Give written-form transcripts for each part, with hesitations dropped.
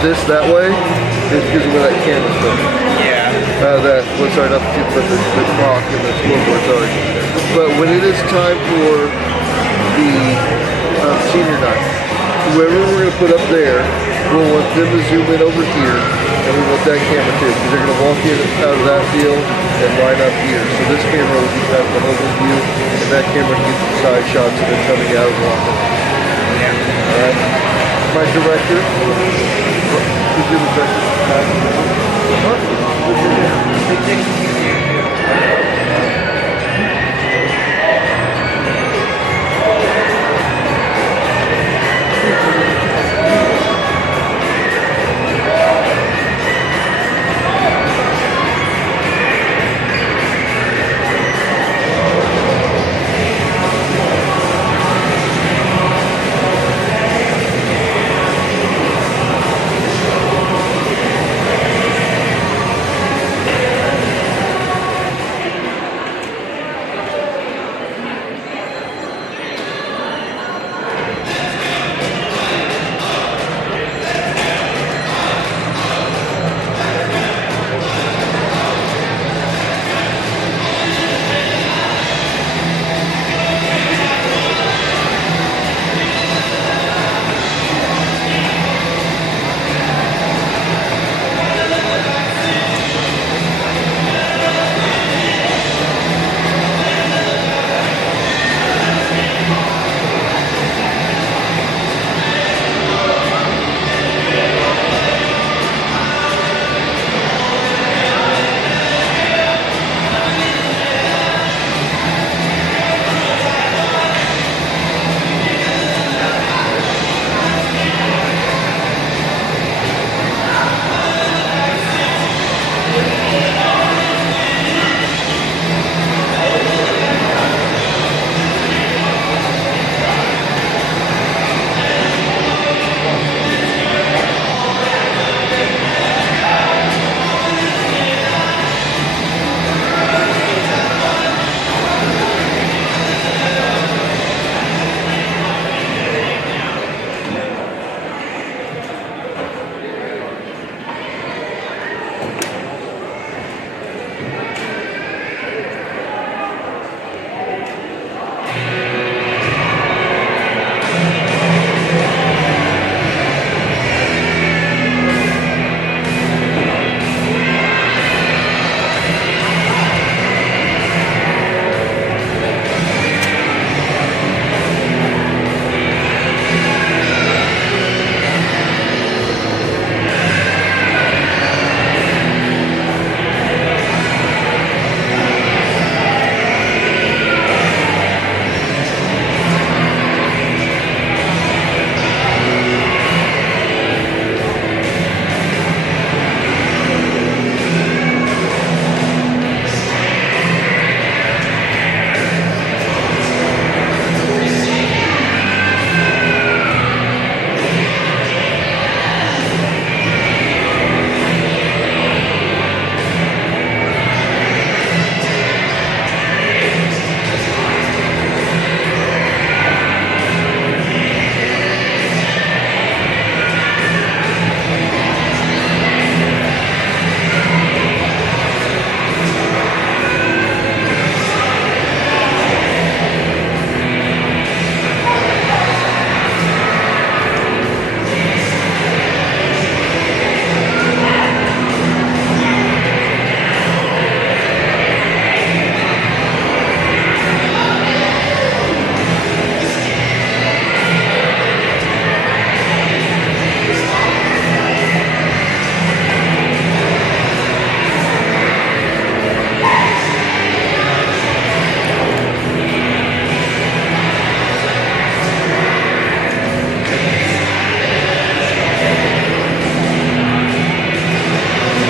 this that way is because of where that camera's from. Yeah. Sorry, not the but the clock and the scoreboard, sorry. But when it is time for the senior night, whoever we're going to put up there, we'll want them to zoom in over here, and we want that camera too, because they're going to walk in out of that field and line up here. So this camera will be kind of the whole view, and that camera gets the side shots of them coming out of the locker. Yeah. Alright. My director, who's your director?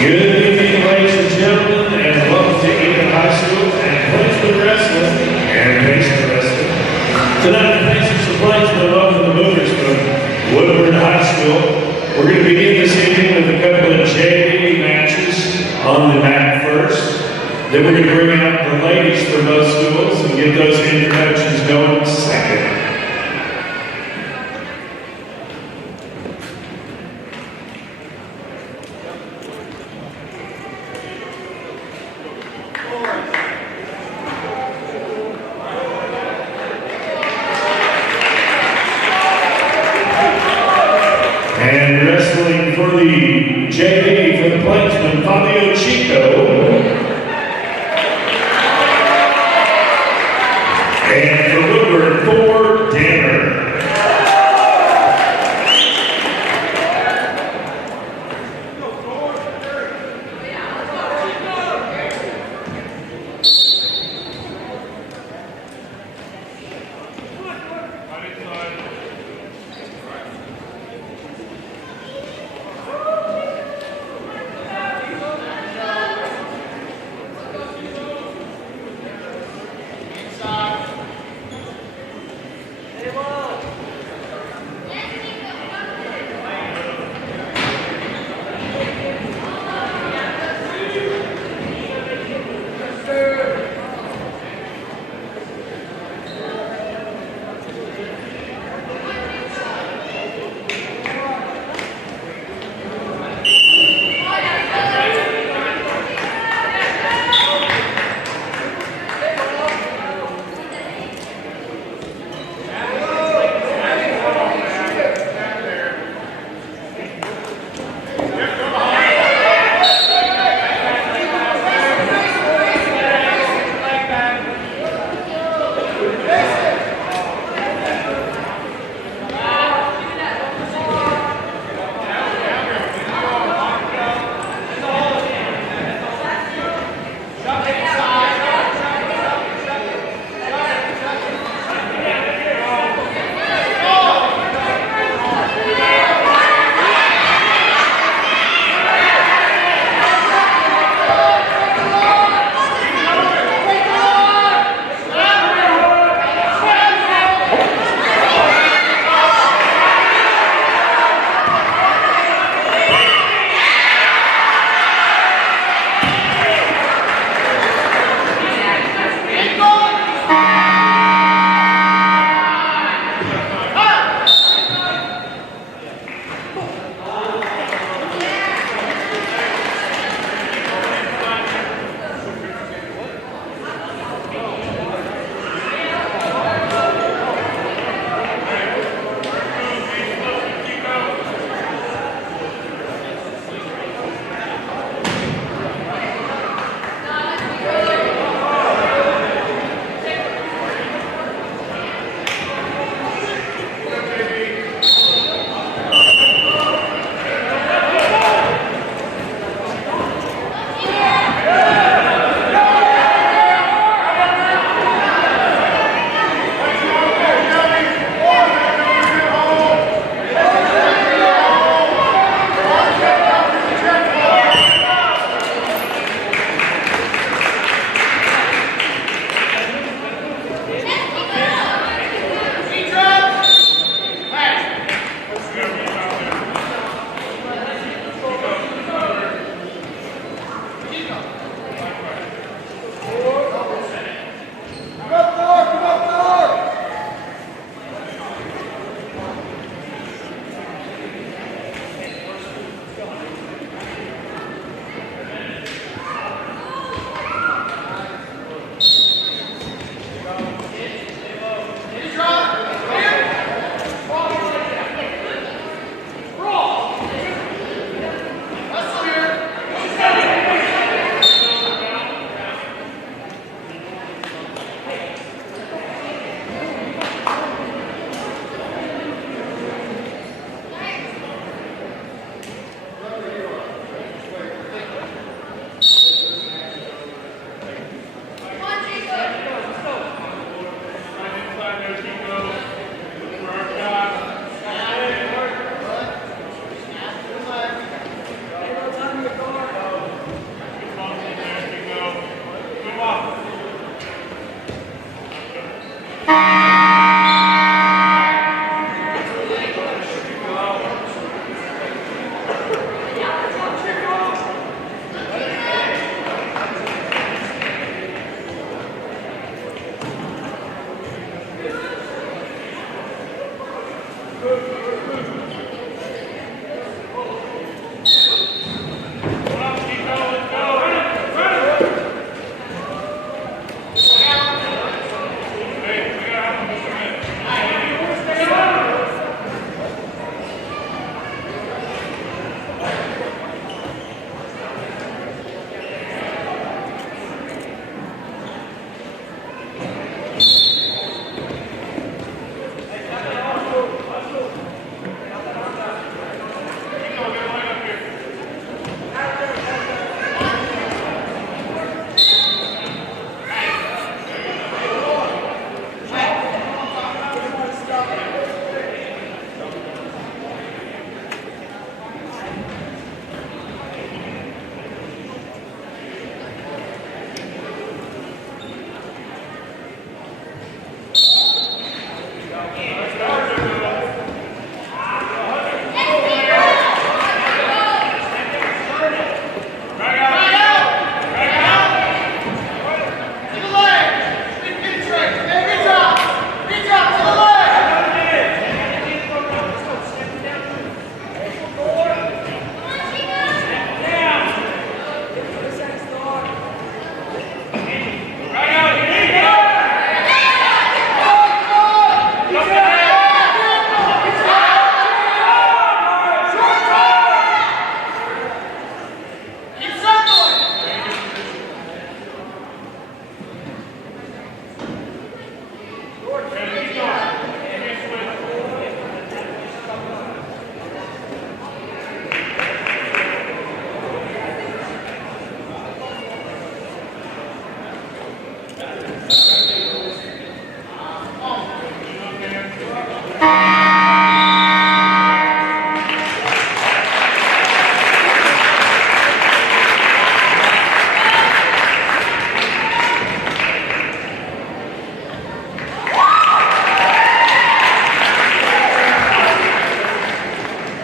Good evening, ladies and gentlemen, and welcome to Enid High School and Woodward Wrestling and Basement Wrestling. Tonight, the Pacers are playing to the welcome the movers from Woodward High School. We're going to begin this evening with a couple of JV matches on the mat first. Then we're going to bring out the ladies from both schools and get those introductions going second. the JV for the Plainsman, Fabio Chico. And for Woodward, Thor Danner.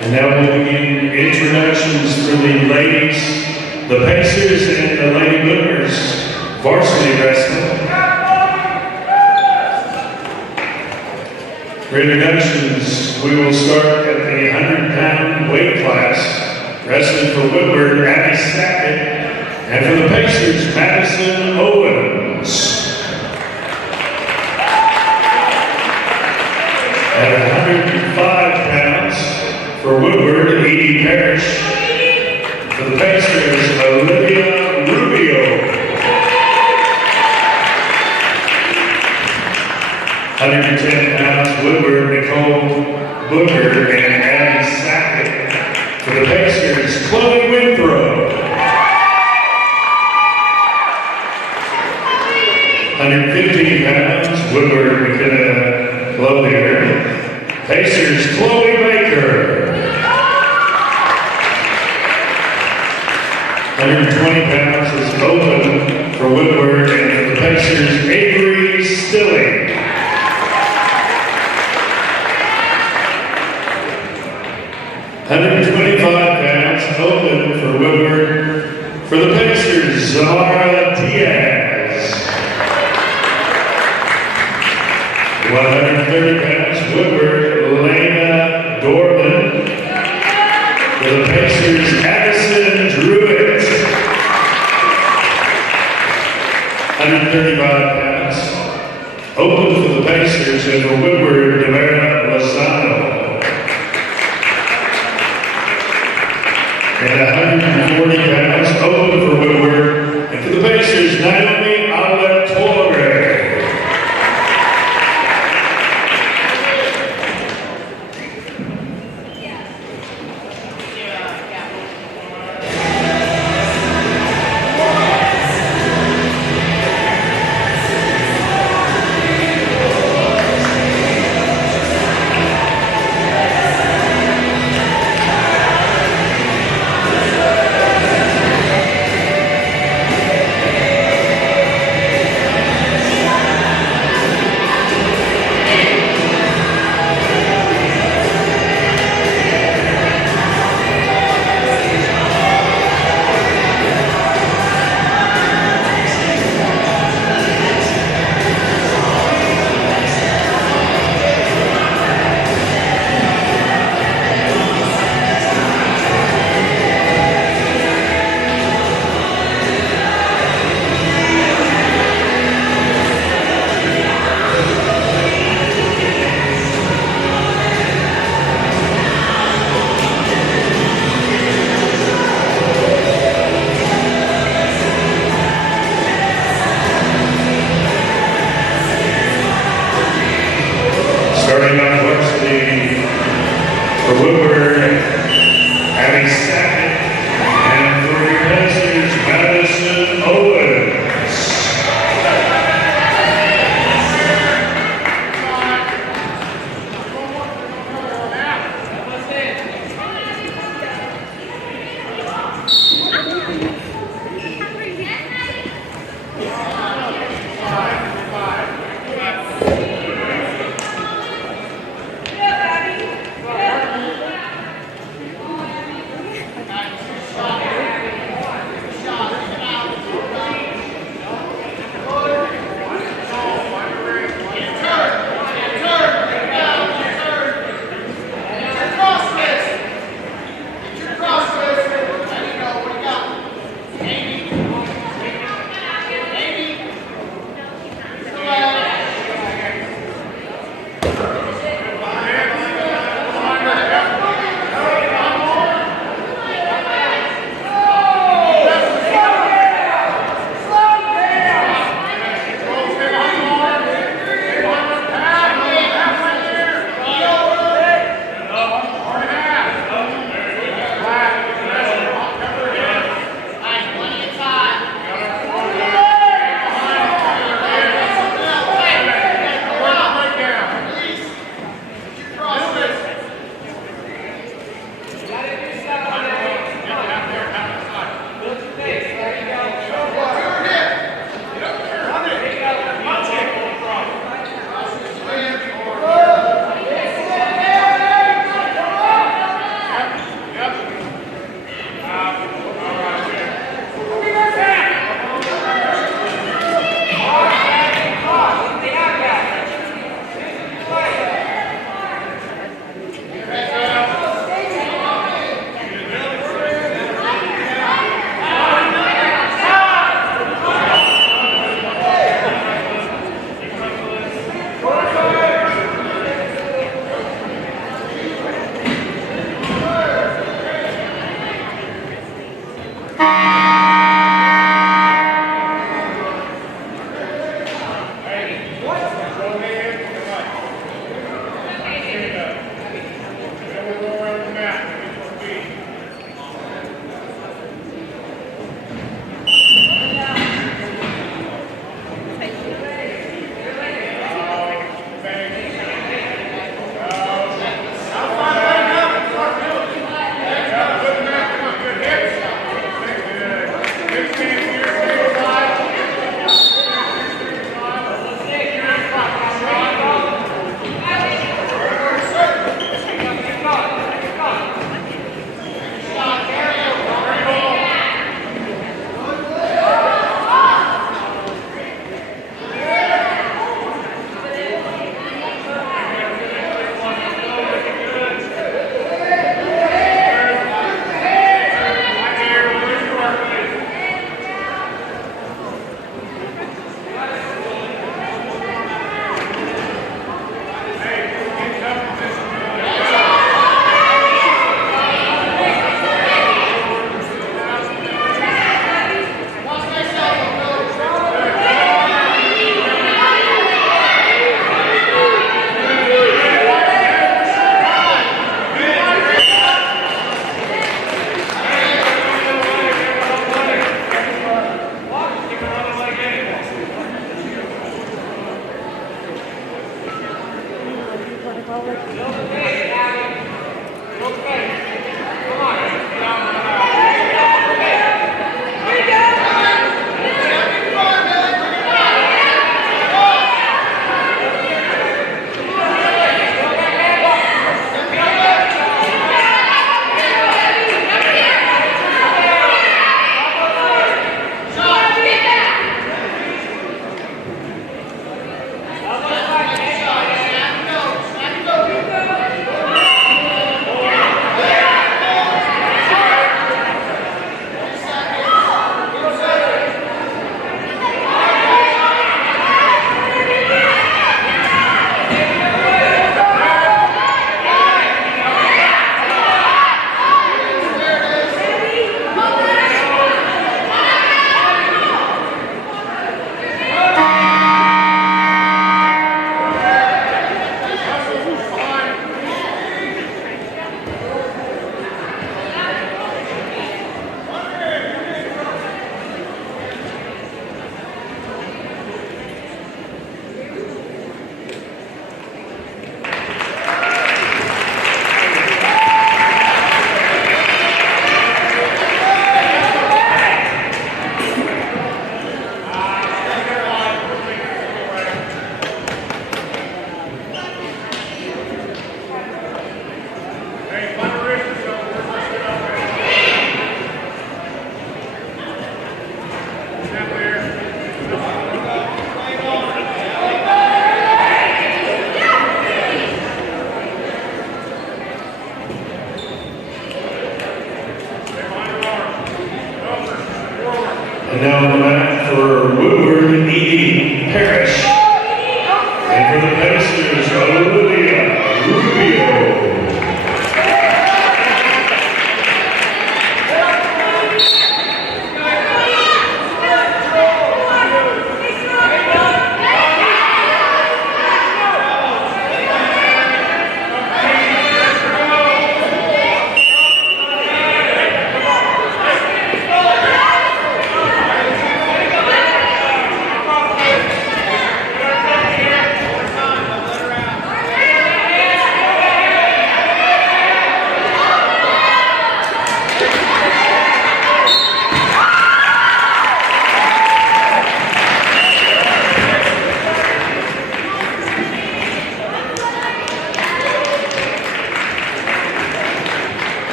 And now we'll begin introductions for the ladies, the Pacers and the Lady Boomers varsity wrestling. For introductions, we will start at the 100-pound weight class, wrestling for Woodward, Abby Sackett, and for the Pacers, Madison Owens. At 105 pounds, for Woodward, Enid Parrish. For the Pacers, Olivia Rubio. 110 pounds, Woodward, Nicole Booker, and Abby Sackett. For the Pacers, Chloe Winthrop. 115 pounds, Woodward, McKenna Clothier. Pacers, Chloe Baker. 120 pounds is open for Woodward, and for the Pacers, Avery Stilling. 125 pounds open for Woodward. For the Pacers, Zara Diaz. 130 pounds, Woodward, Lena Dorman. For the Pacers, Addison Druitt. 135 pounds, open for the Pacers, and for Woodward, Devera Lozano. And 140 pounds, open for Woodward, and for the Pacers, Naomi Alatorre.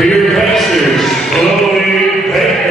For your Pacers, Chloe Baker.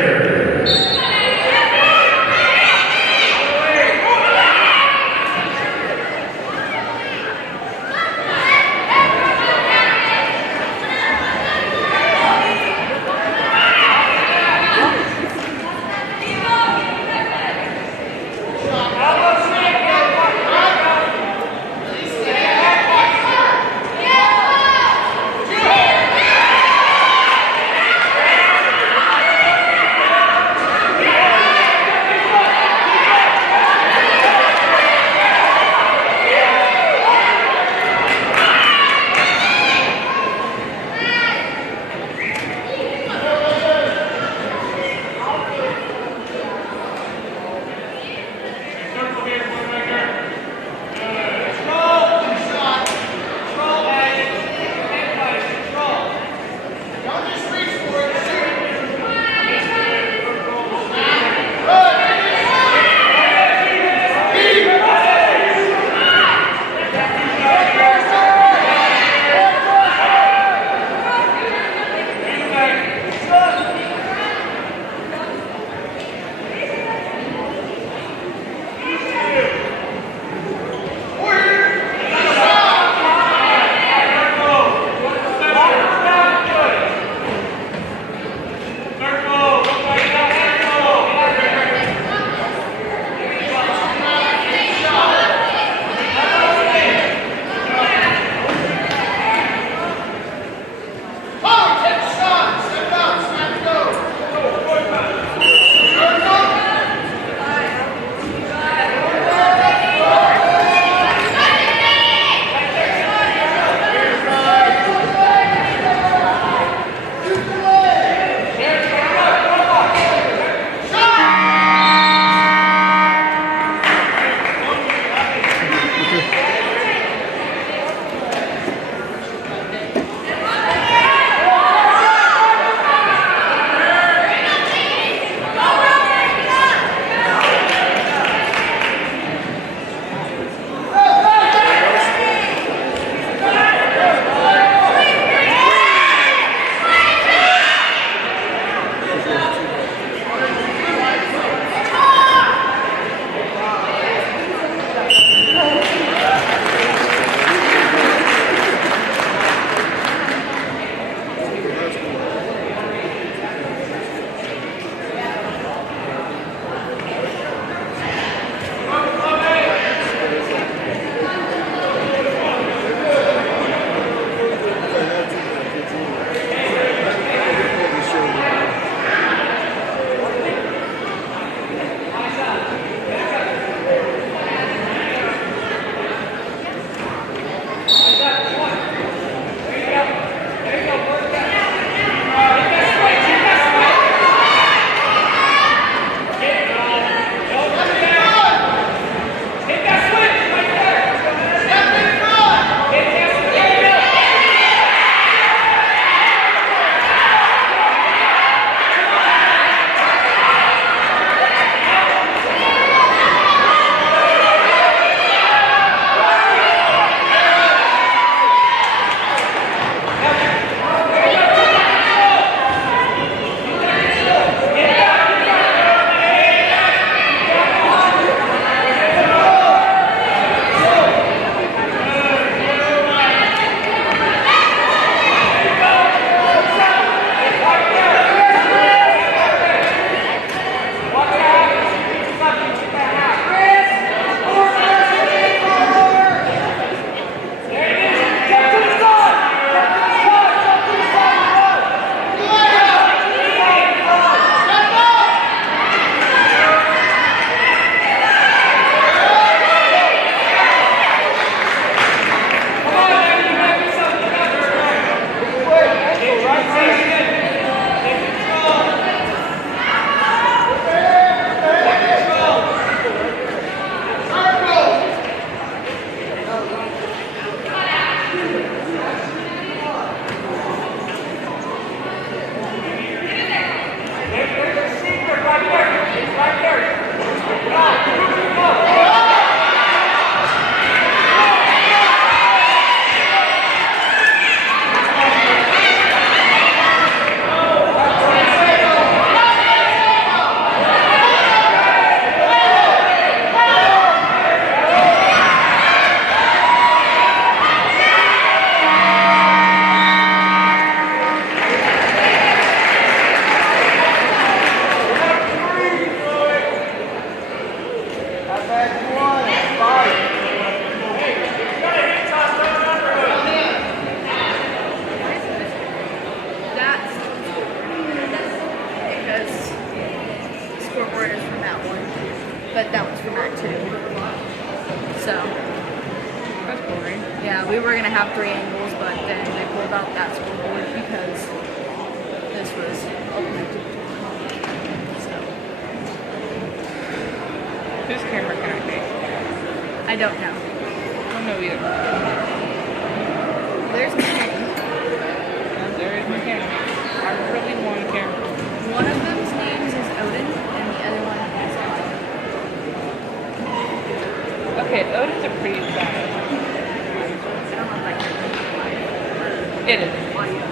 one, but that one's for Matt too. So That's boring. yeah, we were gonna have 3 angles, but then they pulled out that scoreboard because this was all connected to one. So Whose camera can I take? I don't know. I don't know either. There's many. There is my camera. I really want a camera. One of them's names is Odin, and the other one is Odin. Okay, Odin's a pretty bad. I don't know if I can It is. audio.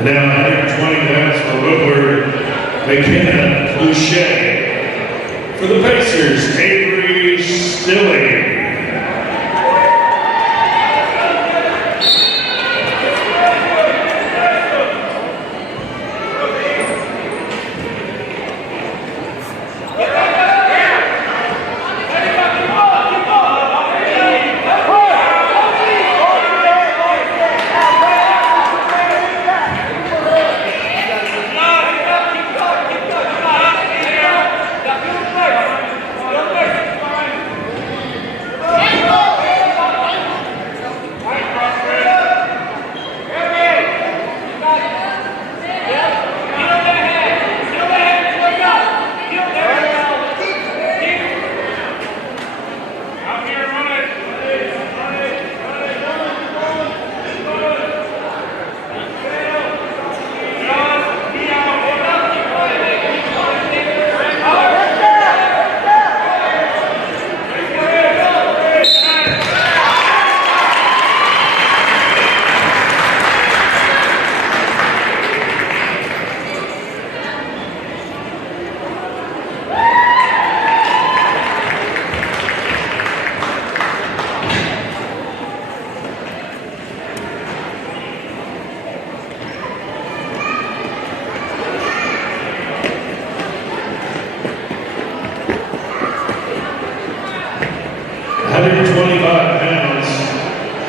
And now 120 pounds for Woodward, McKenna, Boucher. For the Pacers, Avery Stilling.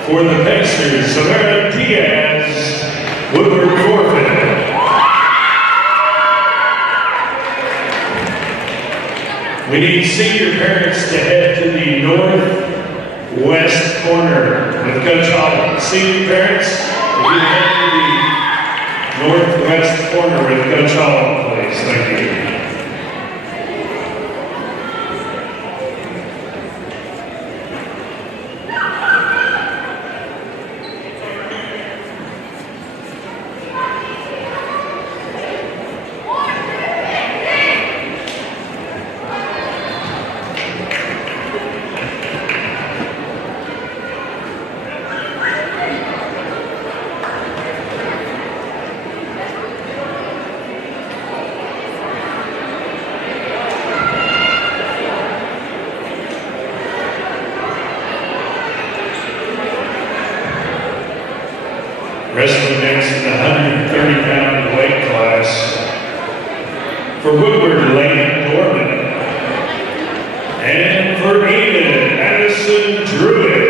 For the Pacers, Samara Diaz, Woodward forfeit. We need senior parents to head to the northwest corner with Coach Holland. Senior parents, if you head to the northwest corner with Coach Holland, please. Thank you. Wrestling next in the 130-pound weight class. For Woodward, Lane Dorman. And for Enid, Addison Druitt.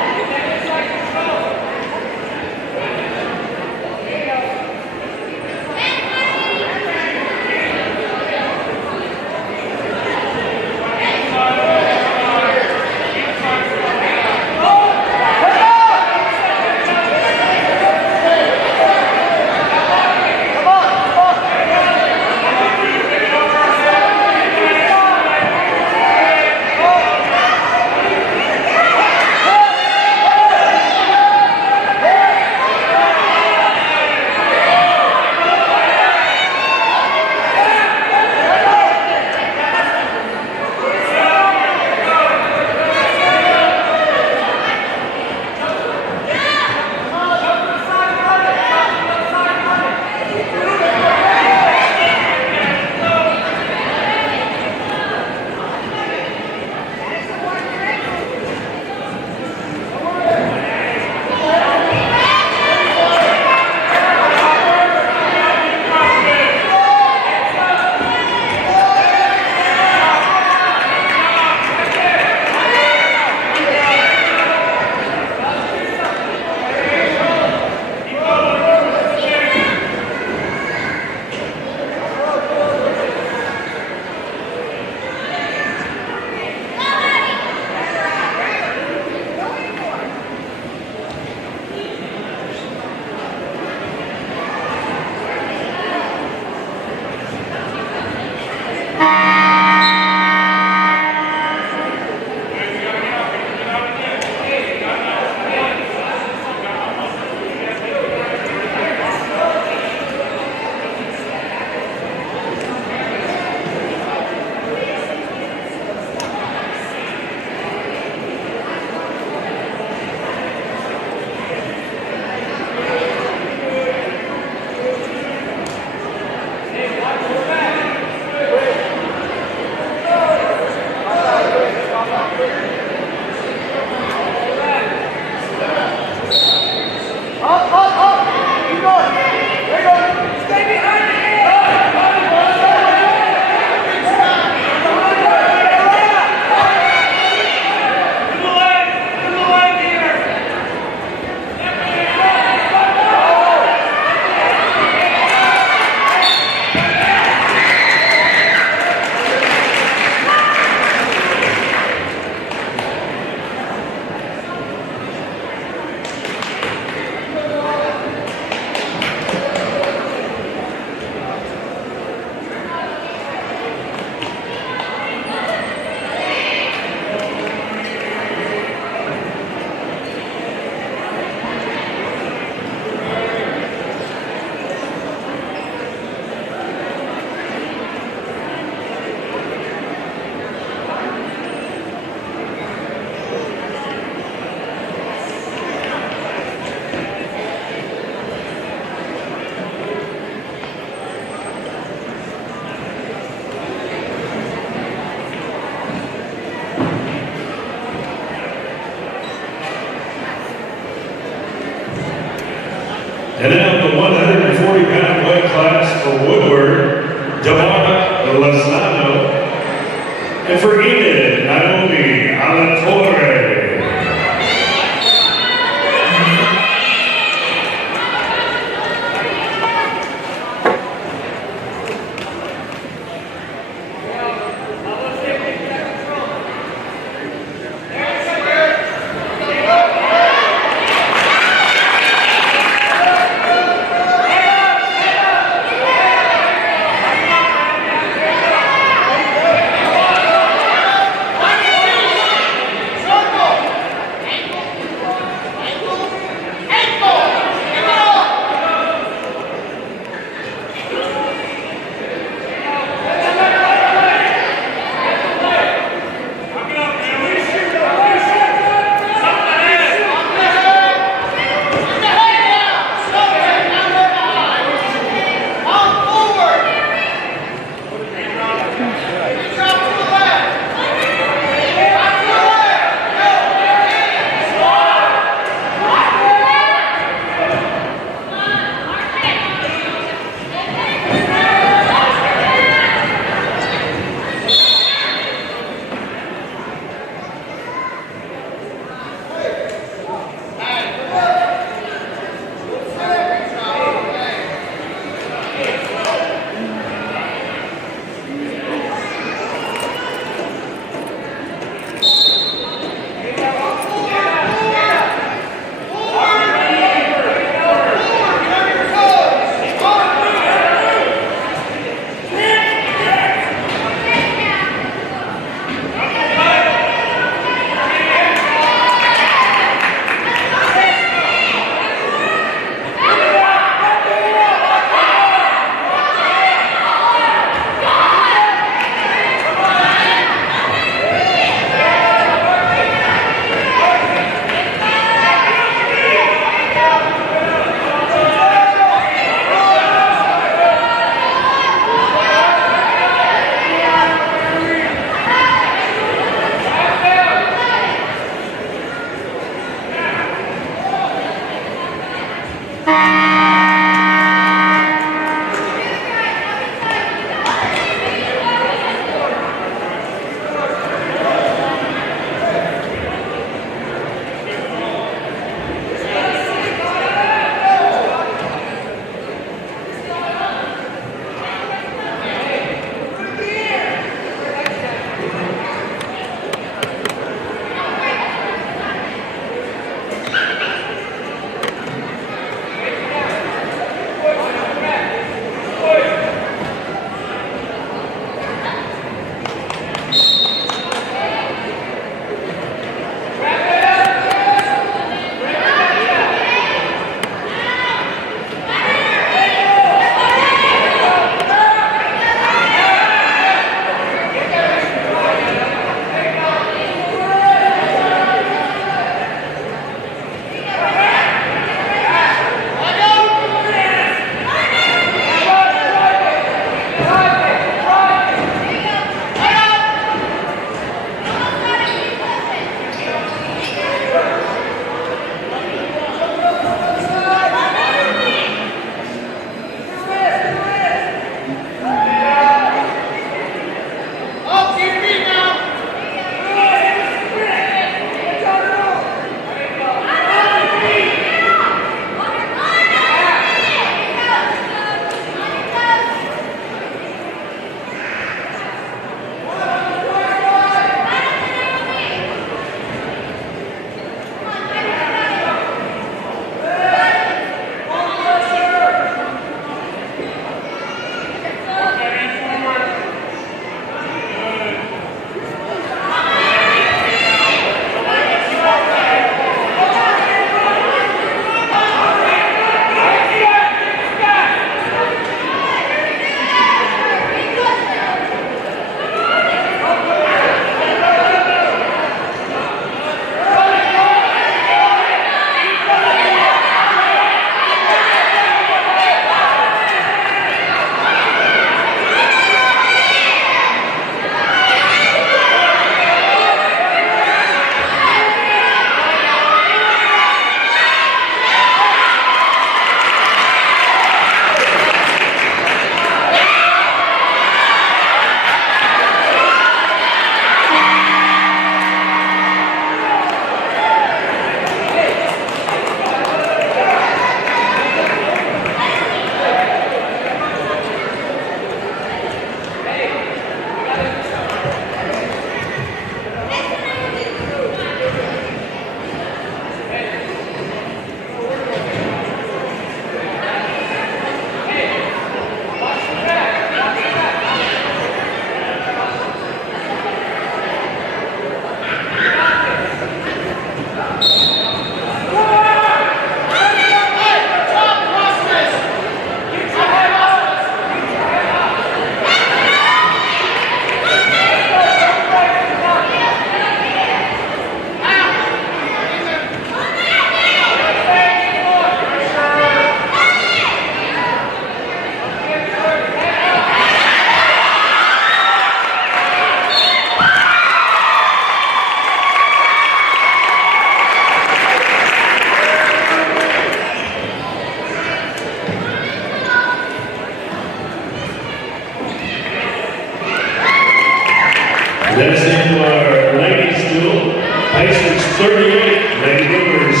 38, lady number 6.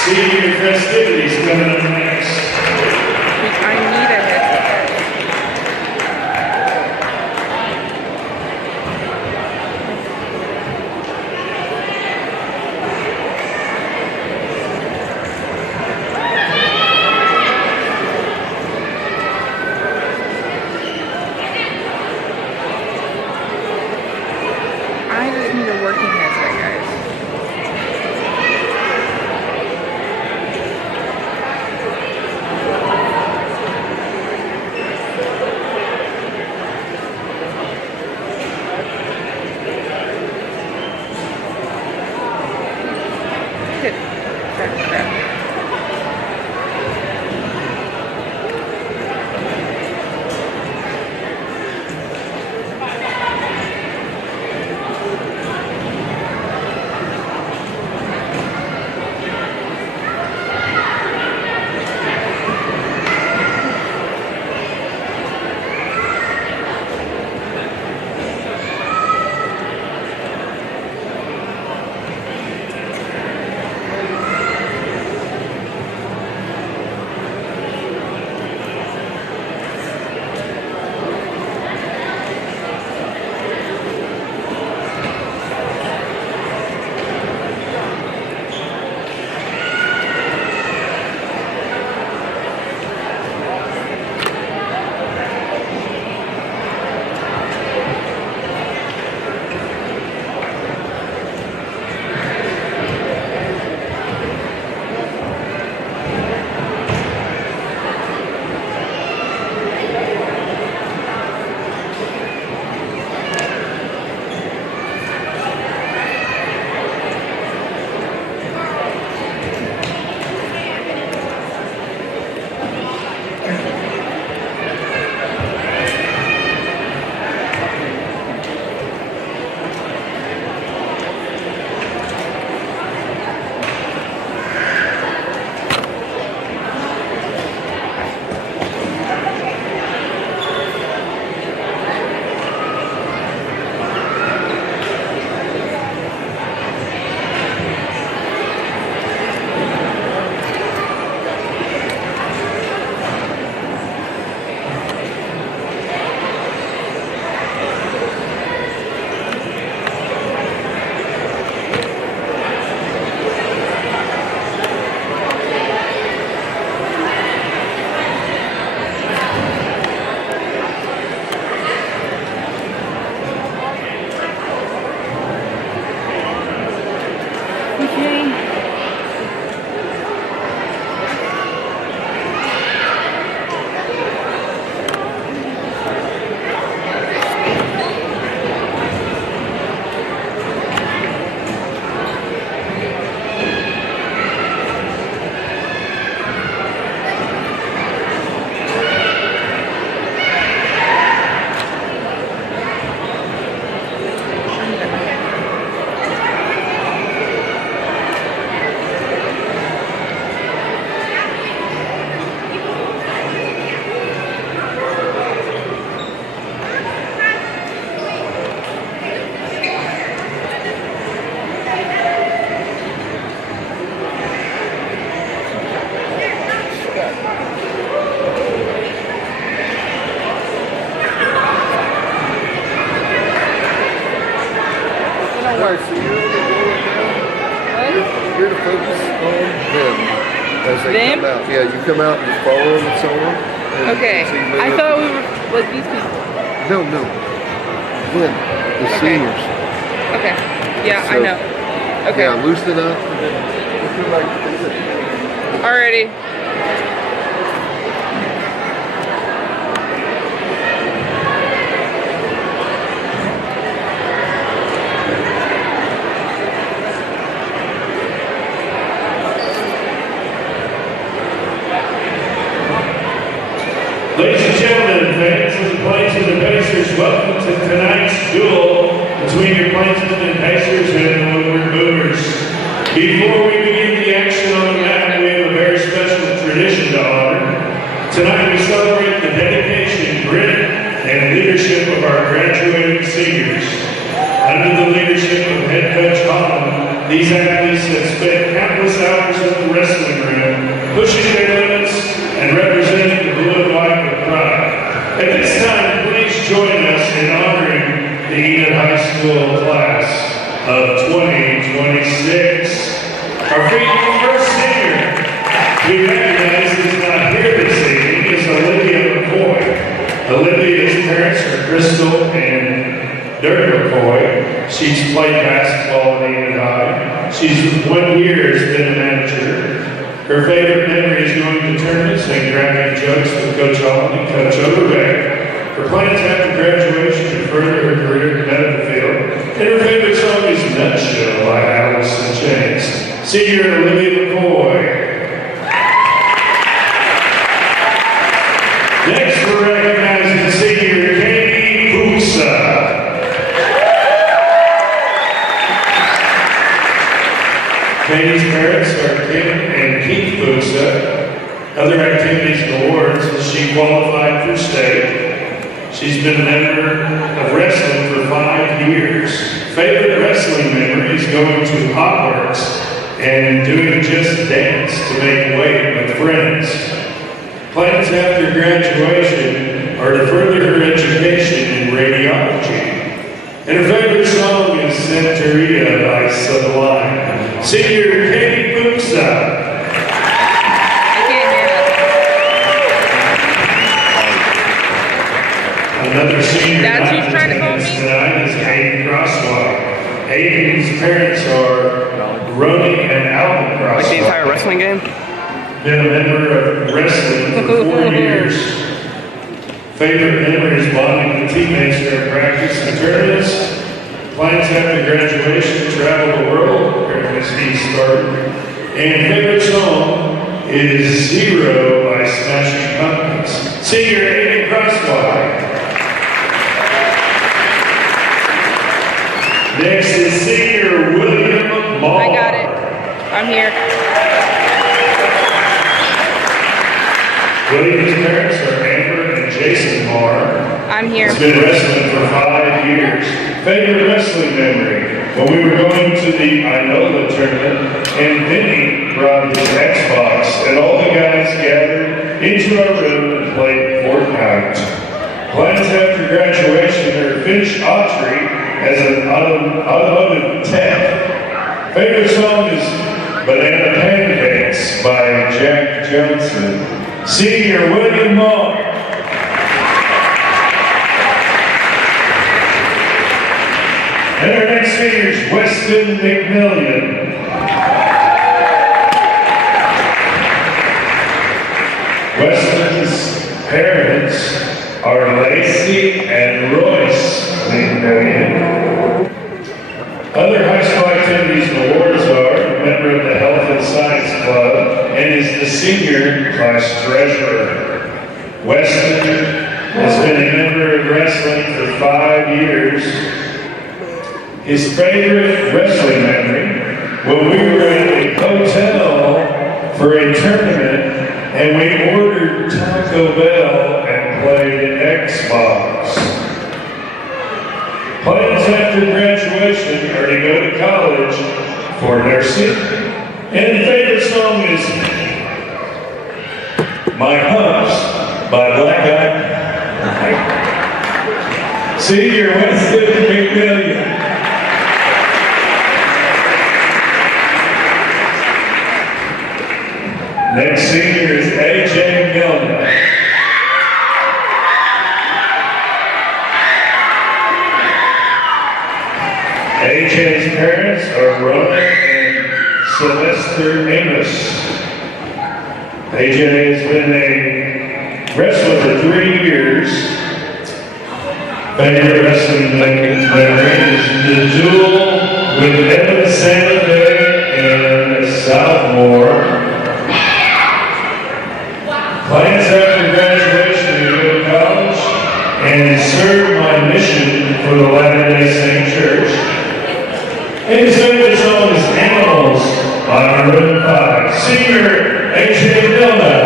Senior festivities coming up next. I need a headset. I just need a working headset, guys. Good. Crap. Alright, so you're only going down. You're to focus on them as they Them? come out. Yeah, you come out and just follow them and so on. And Okay. so you may I have thought to- we were like these people. No, them. The Okay. seniors. Okay. Yeah, I So- know. Okay. Yeah, loosen up and then if you like to do it. Alrighty. Ladies and gentlemen, fans of the Plainsmen and Pacers, welcome to tonight's duel between your Plainsmen and Pacers and the Woodward Movers. Before we begin the action on the mat, we have a very special tradition to honor. Tonight we celebrate the dedication, grit, and leadership of our graduating seniors. Under the leadership Enid High School class of 2026. Our first senior we recognize is not here this evening is Olivia McCoy. Olivia's parents are Crystal and Dirk McCoy. She's played basketball at Enid High. She's 1 year has been a manager. Her favorite memory is going to tournaments and cracking jokes with Coach Holland and Coach Overbeck. Her plans after graduation to further her career in the medical field. And her favorite song is Nutshell by Alice in Chains. Senior Olivia McCoy. Next, we're recognizing senior Katie Pusa. Katie's parents are Kim and Keith Pusa. Other activities and awards is she qualified for state. She's been a member of wrestling for 5 years. Favorite wrestling memory is going to Hotworks and doing Just Dance to make weight with friends. Plans after graduation are to further her education in radiology. And her favorite song is Santeria by Sublime. Senior Katie Pusa. Another senior That's who's trying to call me? tonight is Aiden Crosswalk. Aiden's parents are Ronnie and Alvin Crosswalk. Like the entire wrestling game? Been a member of wrestling for 4 years. Favorite memories bonding with teammates during practice and tournaments. Plans after graduation to travel the world, apparently Steve started. And favorite song is Zero by Smashing Pumpkins. Senior Aiden Crosswalk. Next is senior William Moore. I got it. I'm here. William's parents are Amber and Jason Moore. I'm here. He's been wrestling for 5 years. Favorite wrestling memory? When we were going to the Inola tournament, and Vinny brought his Xbox, and all the guys gathered into our room and played Fortnite. Plans after graduation are finish archery as an automotive tech. Favorite song is Banana Pancakes by Jack Johnson. Senior William Moore. And our next senior is Weston McMillian. Weston's parents are Lacey and Royce McMillian. Other high school activities and awards are a member of the Health and Science Club and is the senior class treasurer. Weston has been a member of wrestling for 5 years. His favorite wrestling memory, when we were at a hotel for a tournament and we ordered Taco Bell and played Xbox. Plans after graduation are to go to college for nursing. And the favorite song is My Humps by Black Eyed. Senior Weston McMillian. Next senior is AJ Milner. AJ's parents are Rona and Sylvester Amos. AJ has been a wrestler for 3 years. Favorite wrestling memory is the duel with Evan Santa Fe and Southmore. Plans after graduation to go to college and serve my mission for the Latter-day Saint Church. And his favorite song is Animals by Maroon 5. Senior AJ Milner.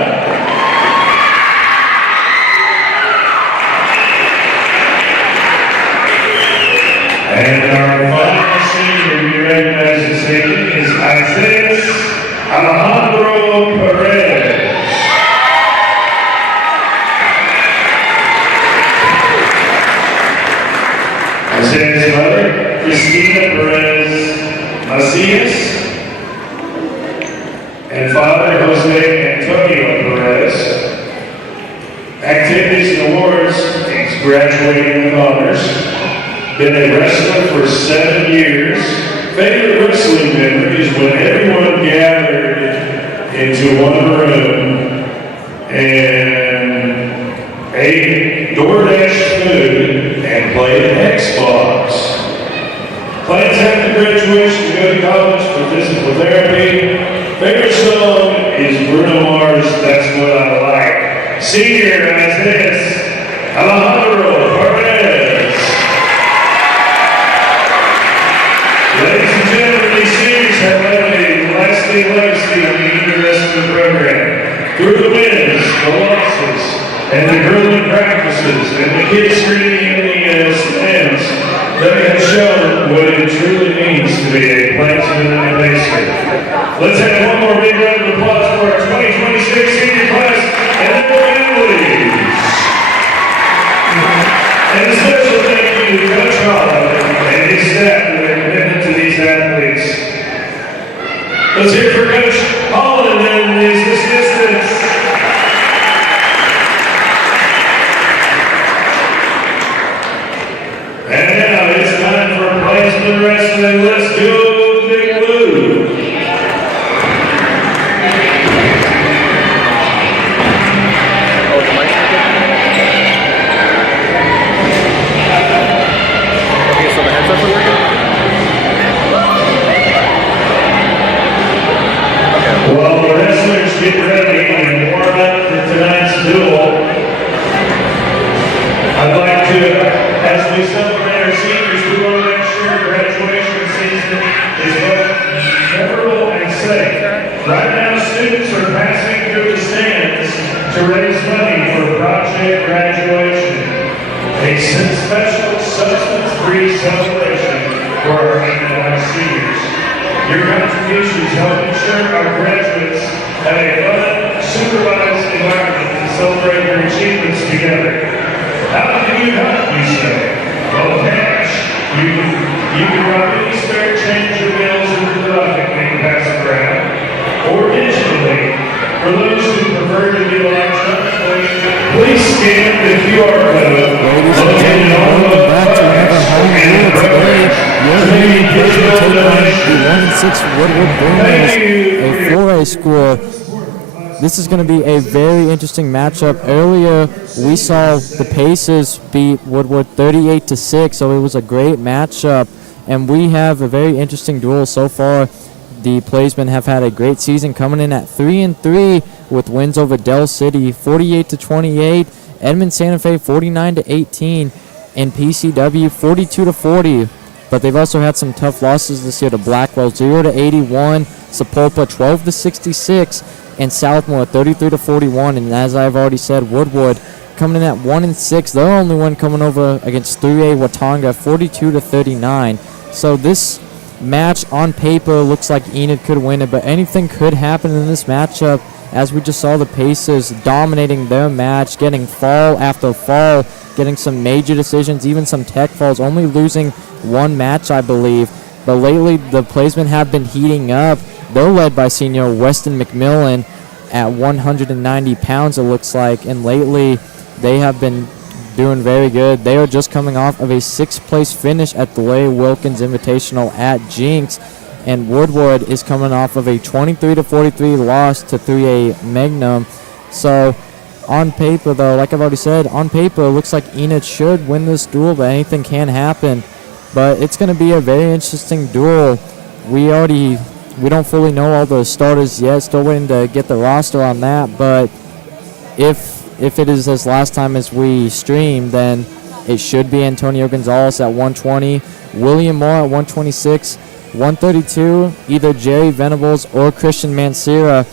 And our final senior we recognize this evening is Isaiah Alejandro Perez. Roxanne's mother, Christina Perez Macias, and father, Jose Antonio Perez. Activities and awards, he's graduating with honors. Been a wrestler for 7 years. Favorite wrestling memories when everyone gathered into one room and ate DoorDash food and played Xbox. Plans after graduation to go to college for physical therapy. Favorite song is Bruno Mars' That's What I Like. Senior as this, Alejandro Perez. Ladies and gentlemen, these seniors have led a lasting legacy on the Enid wrestling program. Through the wins, the losses, and the grueling practices, and the kids screaming in the stands, they have shown what it truly means to be a Plainsman and a Pacer. Let's have one more big round of applause for our 2026 senior class and their families. And a special thank you to Coach Holland and his staff for their commitment to these athletes. Let's hear it for Coach Holland and his assistants. And now it's time for Plainsman Wrestling. Let's go, Big Blue. While the wrestlers get ready and warm up for tonight's duel, I'd like to, as we celebrate our seniors, we want to make sure graduation season is both memorable and safe. Right now, students are passing through the stands to raise money for Project Graduation, a special substance-free celebration for our Enid seniors. Your contributions help ensure our graduates have a fun, supervised environment to celebrate their achievements together. How can you help, you say? Well, cash. You can drop any spare change or bills into the bucket when you pass it around. Or digitally, for those who prefer to be electronically, please scan the QR code located on the the 1-6 Woodward Boomers, a 4A school. This is going to be a very interesting matchup. Earlier, we saw the Pacers beat Woodward 38-6, so it was a great matchup. And we have a very interesting duel so far. The Plainsmen have had a great season, coming in at 3-3 with wins over Del City 48-28, Edmond Santa Fe 49-18, and PCW 42-40. But they've also had some tough losses this year to Blackwell 0-81, Sapulpa 12-66, and Southmore 33-41. And as I've already said, Woodward coming in at 1-6. Their only one coming over against 3A Watanga 42-39. So this match on paper looks like Enid could win it, but anything could happen in this matchup, as we just saw the Pacers dominating their match, getting fall after fall, getting some major decisions, even some tech falls, only losing one match, I believe. But lately, the Plainsmen have been heating up. They're led by senior Weston McMillan at 190 pounds, it looks like, and lately they have been doing very good. They are just coming off of a 6th place finish at the Leigh Wilkins Invitational at Jinx, and Woodward is coming off of a 23-43 loss to 3A Magnum. So on paper, though, like I've already said, on paper it looks like Enid should win this duel, but anything can happen. But it's going to be a very interesting duel. We don't fully know all the starters yet, still waiting to get the roster on that, but if it is as last time as we streamed, then it should be Antonio Gonzalez at 120, William Moore at 126, 132, either Jerry Venables or Christian Mancera,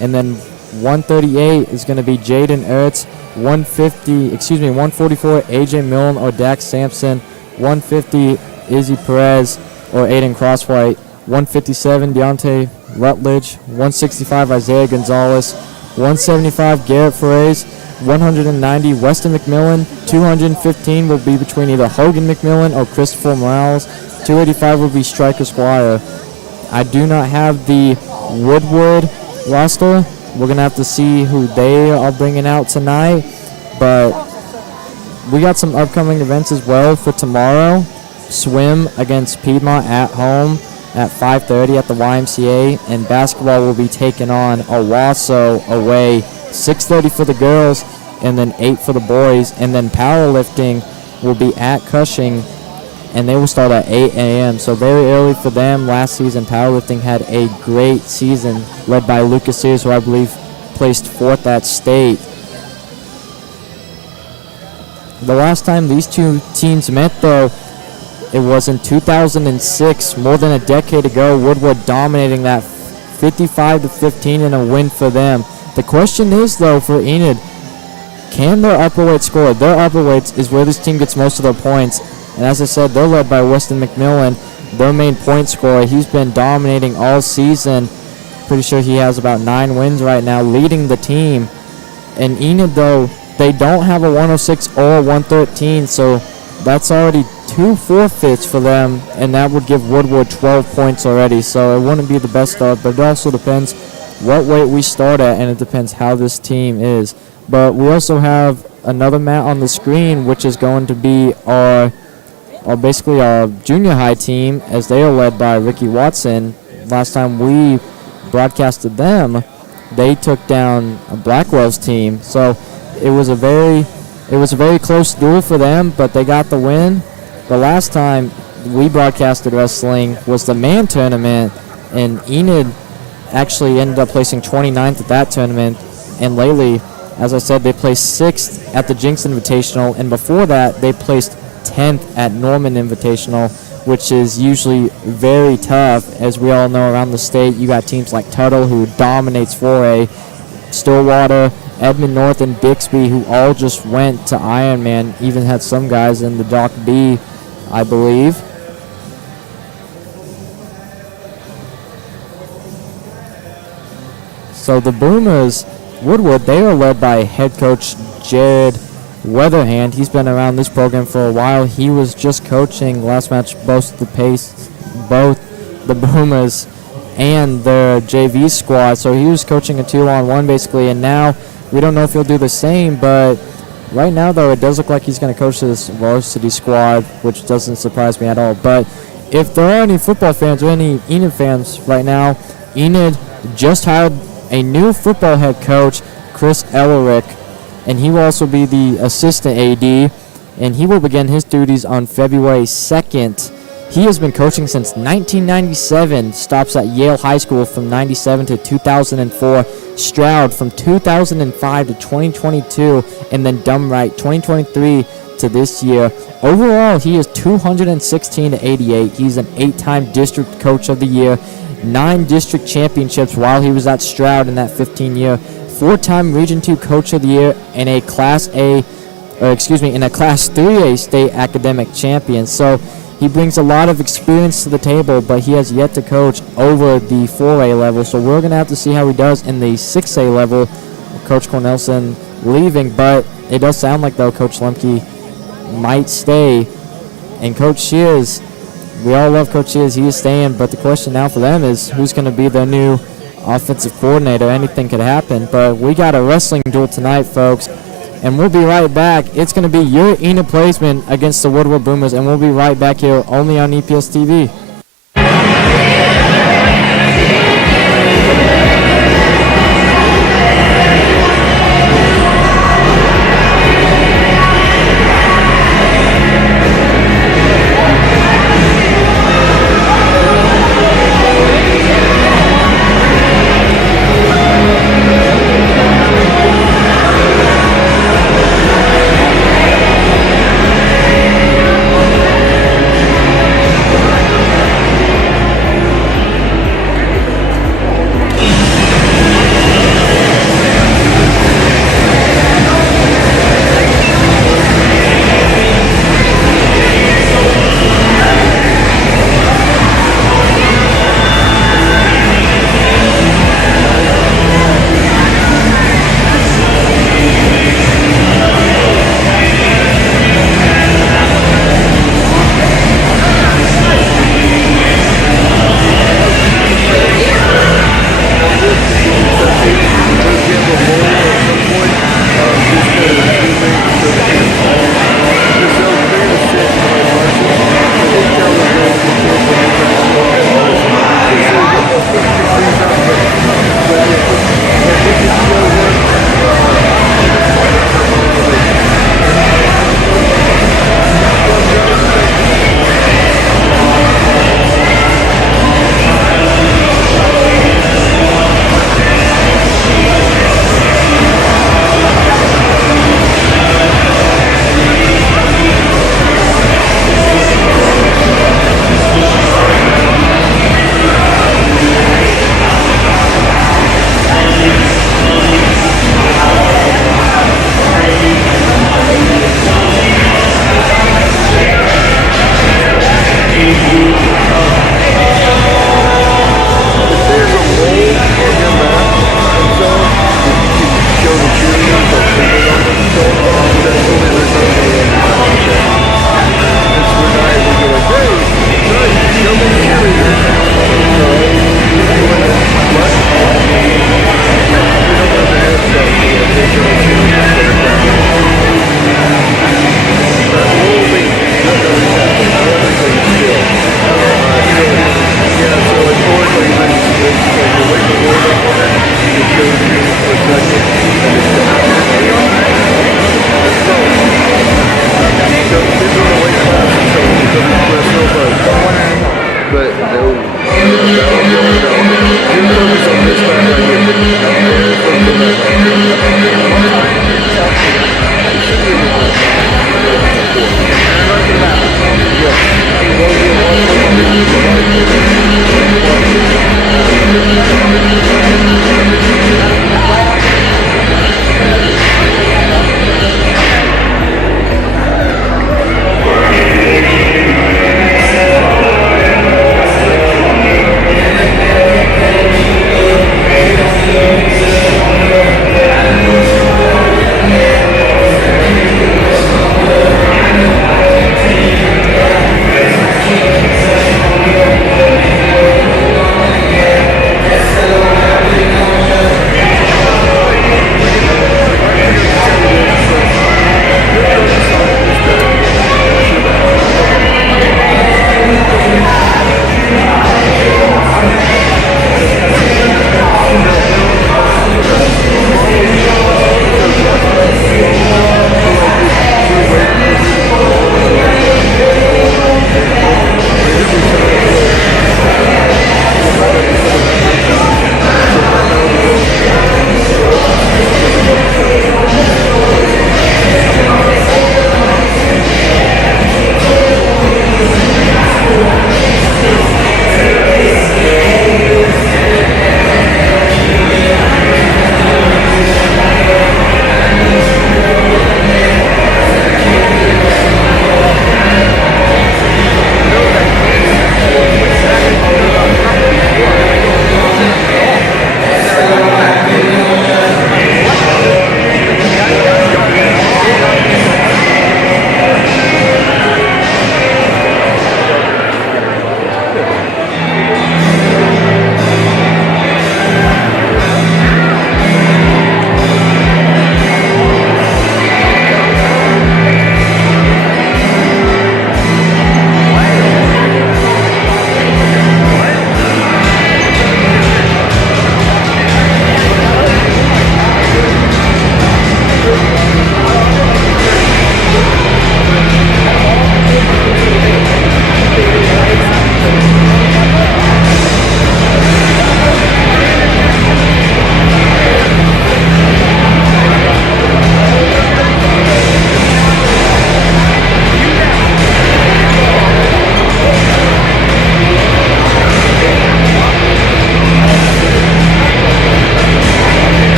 and then 138 is going to be Jaden Ertz, 144 AJ Milne or Dax Sampson, 150 Izzy Perez or Aiden Crosswhite, 157 Deontay Rutledge, 165 Isaiah Gonzalez, 175 Garrett Ferez, 190 Weston McMillan. 215 will be between either Hogan McMillan or Christopher Morales. 285 will be Striker Squire. I do not have the Woodward roster. We're going to have to see who they are bringing out tonight. But we got some upcoming events as well for tomorrow. Swim against Piedmont at home at 5:30 at the YMCA. And basketball will be taking on Owasso away. 6:30 for the girls and then 8 for the boys. And then powerlifting will be at Cushing, and they will start at 8 a.m. So very early for them. Last season, powerlifting had a great season led by Lucas Sears, who I believe placed 4th at state. The last time these two teams met, though, it was in 2006, more than a decade ago. Woodward dominating that 55-15 in a win for them. The question is, though, for Enid, can their upperweight score? Their upperweights is where this team gets most of their points. And as I said, they're led by Weston McMillan, their main point scorer. He's been dominating all season. Pretty sure he has about 9 wins right now, leading the team. And Enid, though, they don't have a 106 or a 113, so that's already 2 forfeits for them, and that would give Woodward 12 points already. So it wouldn't be the best start, but it also depends what weight we start at, and it depends how this team is. But we also have another mat on the screen, which is going to be our basically our junior high team, as they are led by Ricky Watson. Last time we broadcasted them, they took down Blackwell's team. So it was a very close duel for them, but they got the win. The last time we broadcasted wrestling was the man tournament, and Enid actually ended up placing 29th at that tournament. And lately, as I said, they placed 6th at the Jinx Invitational, and before that, they placed 10th at Norman Invitational, which is usually very tough. As we all know, around the state, you got teams like Tuttle, who dominates 4A, Stillwater, Edmond North, and Bixby, who all just went to Ironman, even had some guys in the Doc B, I believe. So the Boomers, Woodward, they are led by head coach Jared Weatherhand. He's been around this program for a while. He was just coaching last match both the Boomers and their JV squad. So he was coaching a 2-on-1 basically, and now we don't know if he'll do the same, but right now, though, it does look like he's going to coach this varsity squad, which doesn't surprise me at all. But if there are any football fans or any Enid fans right now, Enid just hired a new football head coach, Chris Ellerick, and he will also be the assistant AD, and he will begin his duties on February 2nd. He has been coaching since 1997, stops at Yale High School from 97 to 2004, Stroud from 2005 to 2022, and then Dumright 2023 to this year. Overall, he is 216 to 88. He's an 8-time district coach of the year, 9 district championships while he was at Stroud in that 15-year, 4-time Region 2 Coach of the Year, and a Class 3A state academic champion. So he brings a lot of experience to the table, but he has yet to coach over the 4A level. So we're going to have to see how he does in the 6A level. Coach Cornelson leaving, but it does sound like, though, Coach Lemke might stay. And Coach Shears, we all love Coach Shears. He is staying, but the question now for them is who's going to be their new offensive coordinator. Anything could happen, but we got a wrestling duel tonight, folks, and we'll be right back. It's going to be your Enid placement against the Woodward Boomers, and we'll be right back here only on EPS TV.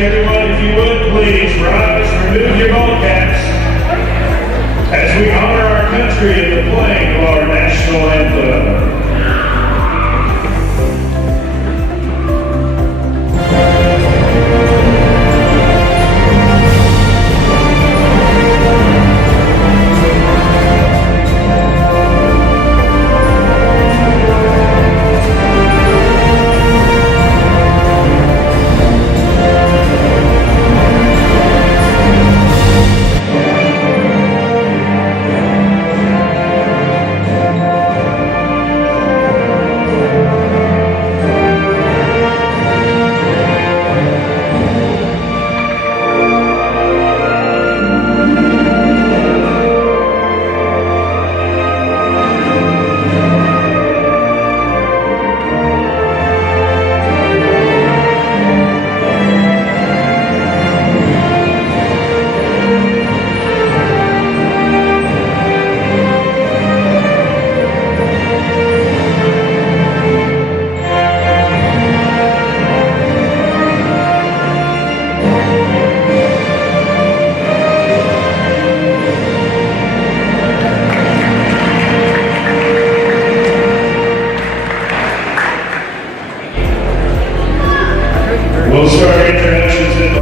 everyone, if you would, please rise, remove your ball caps as we honor our country in the playing of our national anthem. We'll start introductions in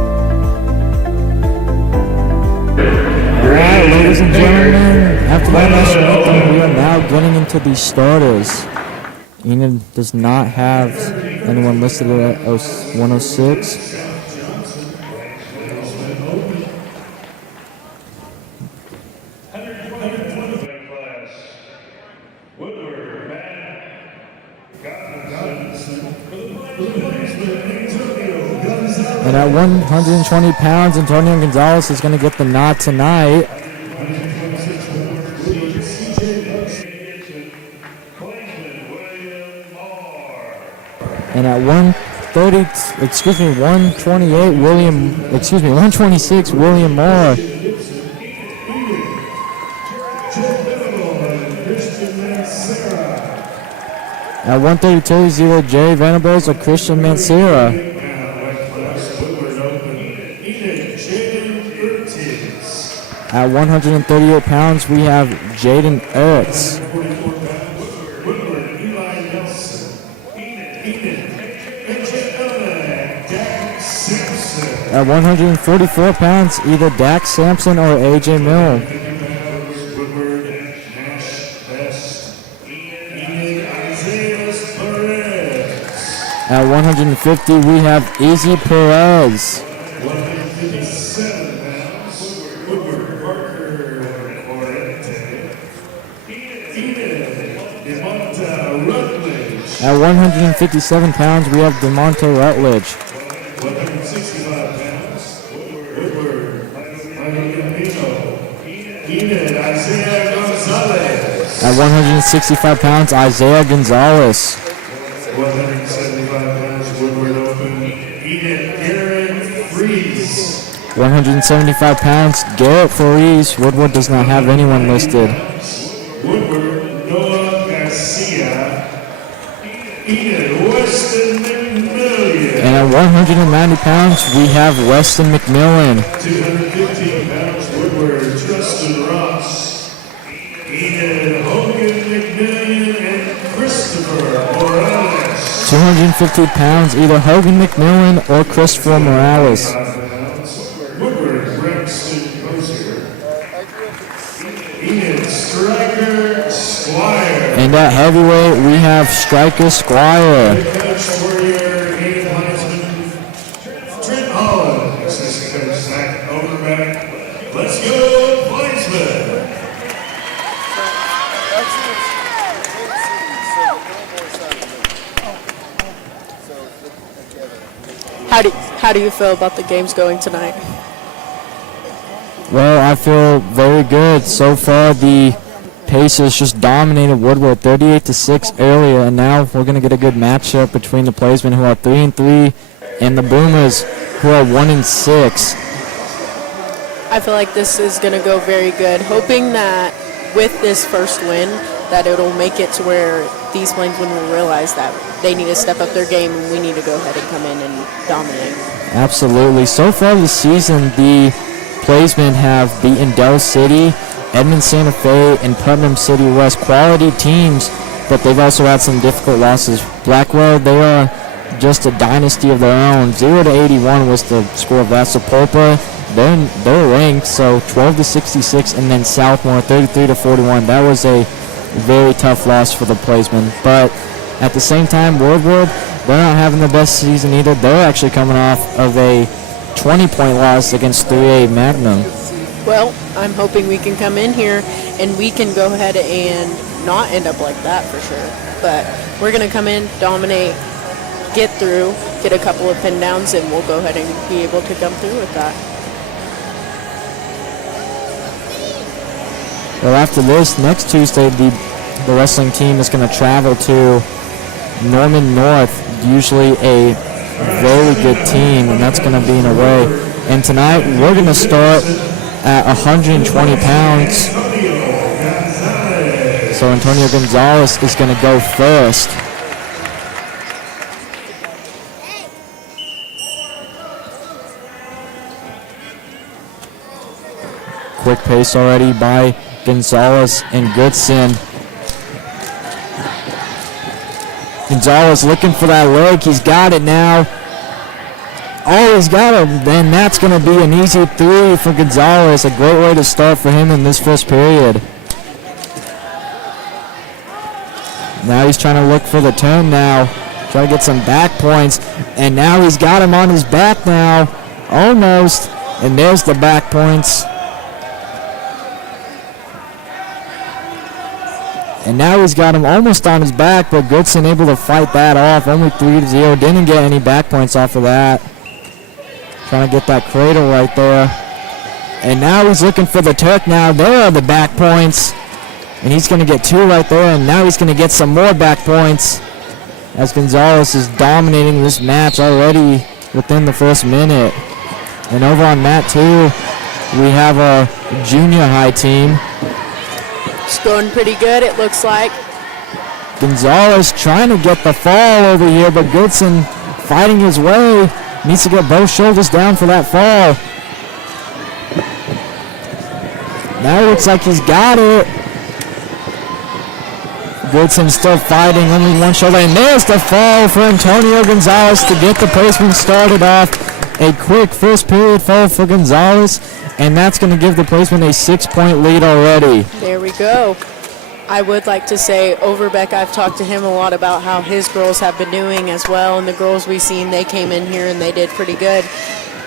Alright, ladies and gentlemen, after that national anthem, we are now getting into the starters. Enid does not have anyone listed at 106. class. Woodward, And at 120 pounds, Antonio Gonzalez is going to get the nod tonight. And at 126, William Moore. At 132, 0 Jerry Venables or Christian Mancera. At 138 pounds, we have Jaden Ertz. At 144 pounds, either Dax Sampson or AJ Mill. At 150, we have Izzy Perez. At 157 pounds, we have DeMonte Rutledge. At 165 pounds, Isaiah Gonzalez. 175 pounds, Garrett Fariz. Woodward does not have anyone listed. And at 190 pounds, we have Weston McMillan. 215 pounds, Woodward, Justin Ross, Enid, Hogan McMillan, and Christopher Morales. 250 pounds, either Hogan McMillan or Christopher Morales. Woodward, Braxton Crozier, Enid, Striker Squire. And at heavyweight, we have Striker Squire. Coach Warrior, Enid Heisman, Trent Holland, assistant coach Zach Overbeck. Let's go, Heisman. How do you feel about the games going tonight? Well, I feel very good. So far, the Pacers just dominated Woodward 38-6 earlier, and now we're going to get a good matchup between the Playsmen, who are 3-3, and the Boomers, who are 1-6. I feel like this is going to go very good. Hoping that with this first win, that it'll make it to where these Plainsmen will realize that they need to step up their game, and we need to go ahead and come in and dominate. Absolutely. So far this season, the Plainsmen have beaten Del City, Edmond Santa Fe, and Putnam City West. Quality teams, but they've also had some difficult losses. Blackwell, they are just a dynasty of their own. 0-81 was the score of that. Sapulpa, they're ranked, so 12-66, and then Southmore 33-41. That was a very tough loss for the Plainsmen. But at the same time, Woodward, they're not having the best season either. They're actually coming off of a 20-point loss against 3A Magnum. Well, I'm hoping we can come in here and we can go ahead and not end up like that for sure. But we're going to come in, dominate, get through, get a couple of pin downs, and we'll go ahead and be able to come through with that. Well, after this, next Tuesday, the wrestling team is going to travel to Norman North, usually a very good team, and that's going to be in a way. And tonight, we're going to start at 120 pounds. So Antonio Gonzalez is going to go first. Quick pace already by Gonzalez and Goodson. Gonzalez looking for that leg. He's got it now. Oh, he's got it. Then that's going to be an easy 3 for Gonzalez. A great way to start for him in this first period. Now he's trying to look for the turn now. Try to get some back points. And now he's got him on his back now. Almost. And there's the back points. And now he's got him almost on his back, but Goodson able to fight that off. Only 3-0. Didn't get any back points off of that. Trying to get that cradle right there. And now he's looking for the Turk now. There are the back points. And he's going to get 2 right there. And now he's going to get some more back points as Gonzalez is dominating this match already within the first minute. And over on mat 2, we have a junior high team. It's going pretty good, it looks like. Gonzalez trying to get the fall over here, but Goodson fighting his way. Needs to get both shoulders down for that fall. Now it looks like he's got it. Goodson still fighting, only one shoulder. And there's the fall for Antonio Gonzalez to get the placement started off. A quick first period fall for Gonzalez. And that's going to give the placement a 6-point lead already. There we go. I would like to say Overbeck, I've talked to him a lot about how his girls have been doing as well. And the girls we've seen, they came in here and they did pretty good.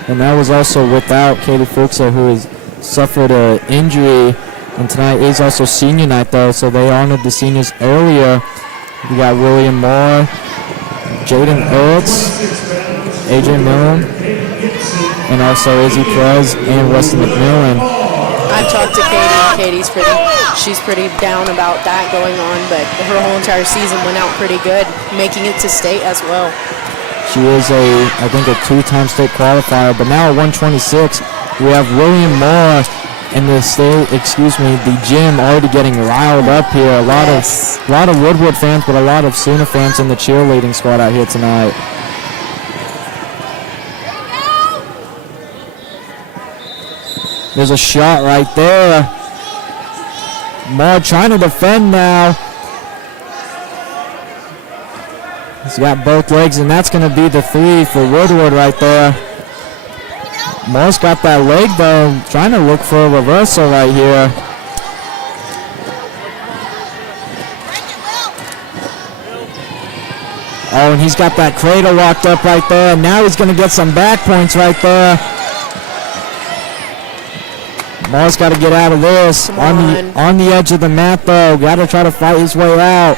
And that was also without Katie Fuchsa, who has suffered an injury. And tonight is also senior night, though, so they honored the seniors earlier. We got William Moore, Jaden Ertz, AJ Millen, and also Izzy Perez and Weston McMillan. I've talked to Katie, and she's pretty down about that going on, but her whole entire season went out pretty good, making it to state as well. She is I think a 2-time state qualifier, but now at 126, we have William Moore and the gym already getting riled up here. A lot of Woodward fans, but a lot of Sooner fans in the cheerleading squad out here tonight. There's a shot right there. Moore trying to defend now. He's got both legs, and that's going to be the 3 for Woodward right there. Moore's got that leg, though, trying to look for a reversal right here. Oh, and he's got that cradle locked up right there, and now he's going to get some back points right there. Moore's got to get out of this. On the edge of the mat, though. Got to try to fight his way out.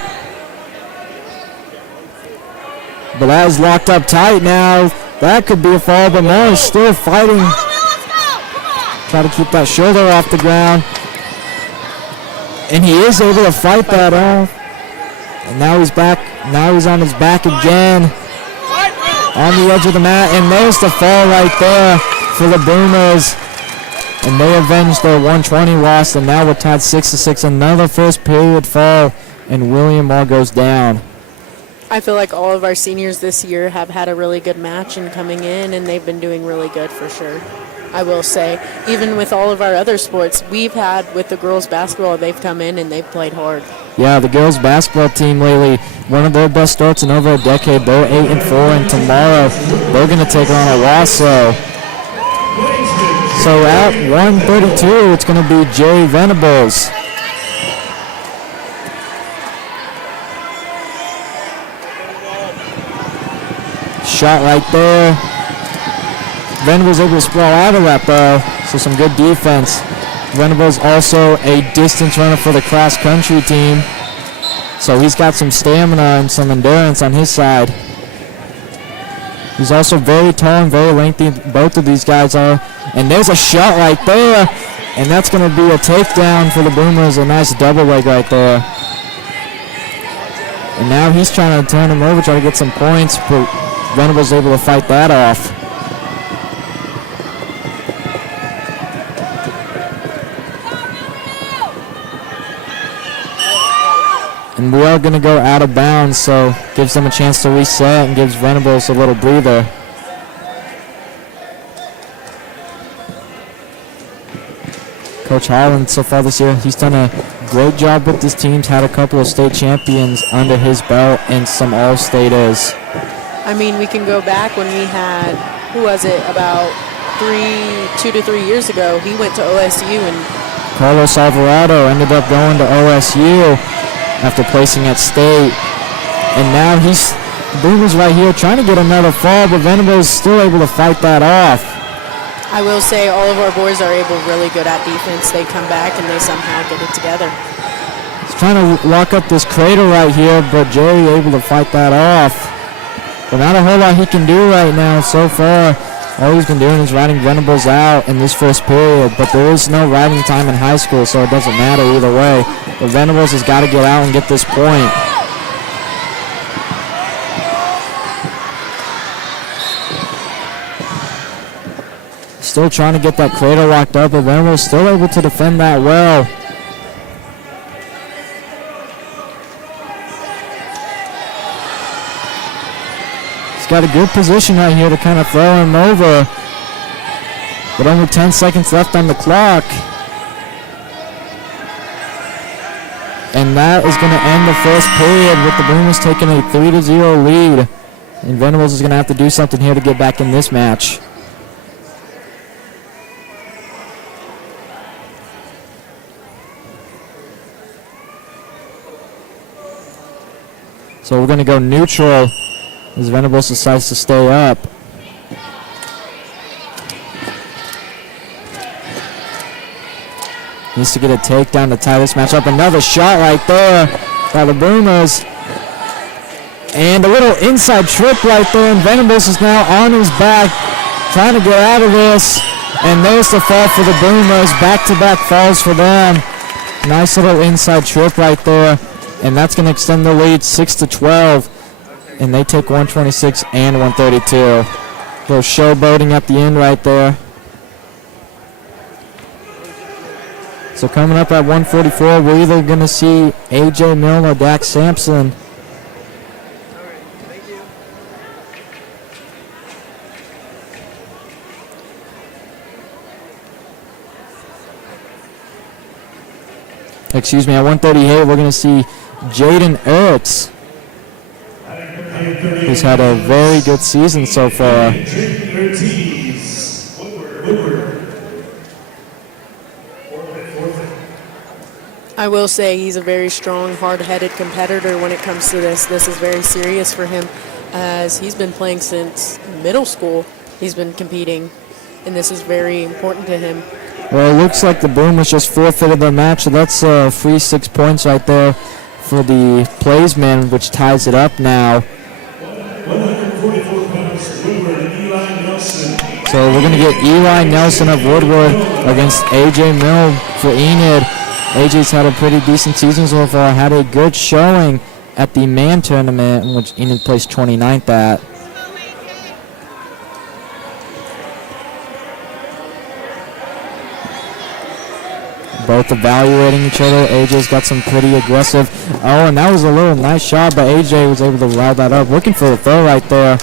But that is locked up tight now. That could be a fall, but Moore is still fighting. Try to keep that shoulder off the ground. And he is able to fight that off. And now he's back. Now he's on his back again. On the edge of the mat. And there's the fall right there for the Boomers. And they avenged their 120 loss, and now we're tied 6-6. Another first period fall and William Moore goes down. I feel like all of our seniors this year have had a really good match and coming in, and they've been doing really good for sure. I will say, even with all of our other sports, we've had with the girls basketball, they've come in and they've played hard. Yeah, the girls basketball team lately, one of their best starts in over a decade. They're 8-4, and tomorrow they're going to take on Owasso. So at 1:32, it's going to be Jerry Venables. Shot right there. Venables able to sprawl out of that though, so some good defense. Venables also a distance runner for the cross country team, so he's got some stamina and some endurance on his side. He's also very tall and very lengthy, both of these guys are. And there's a shot right there, and that's going to be a takedown for the Boomers, a nice double leg right there. And now he's trying to turn him over, try to get some points, but Venables able to fight that off. And we are going to go out of bounds, so gives them a chance to reset and gives Venables a little breather. Coach Holland so far this year, he's done a great job with his teams, had a couple of state champions under his belt and some all-staters. I mean, we can go back when we had, who was it, about 2 to 3 years ago, he went to OSU and Carlos Alvarado ended up going to OSU after placing at state. And now Boomers right here trying to get another fall, but Venables still able to fight that off. I will say all of our boys are really good at defense. They come back and they somehow get it together. He's trying to lock up this cradle right here, but Jerry able to fight that off. But not a whole lot he can do right now so far. All he's been doing is riding Venables out in this first period, but there is no riding time in high school, so it doesn't matter either way. But Venables has got to get out and get this point. Still trying to get that cradle locked up, but Venables still able to defend that well. He's got a good position right here to kind of throw him over. But only 10 seconds left on the clock. And that is going to end the first period with the Boomers taking a 3-0 lead. And Venables is going to have to do something here to get back in this match. So we're going to go neutral as Venables decides to stay up. Needs to get a takedown to tie this match up. Another shot right there by the Boomers. And a little inside trip right there, and Venables is now on his back trying to get out of this. And there's the fall for the Boomers. Back-to-back falls for them. Nice little inside trip right there. And that's going to extend the lead 6-12. And they take 126 and 132. A little showboating at the end right there. So coming up at 144, we're either going to see A.J. Milne or Dax Sampson. Excuse me, at 138, we're going to see Jaden Ertz, who's had a very good season so far. I will say he's a very strong, hard-headed competitor when it comes to this. This is very serious for him, as he's been playing since middle school. He's been competing, and this is very important to him. Well, it looks like the Boomers just forfeited their match, so that's free 6 points right there for the Playsman, which ties it up now. So we're going to get Eli Nelson of Woodward against A.J. Milne for Enid. AJ's had a pretty decent season so far, had a good showing at the man tournament, in which Enid placed 29th at. Both evaluating each other. AJ's got some pretty aggressive. Oh, and that was a little nice shot, but AJ was able to rile that up. Looking for the throw right there.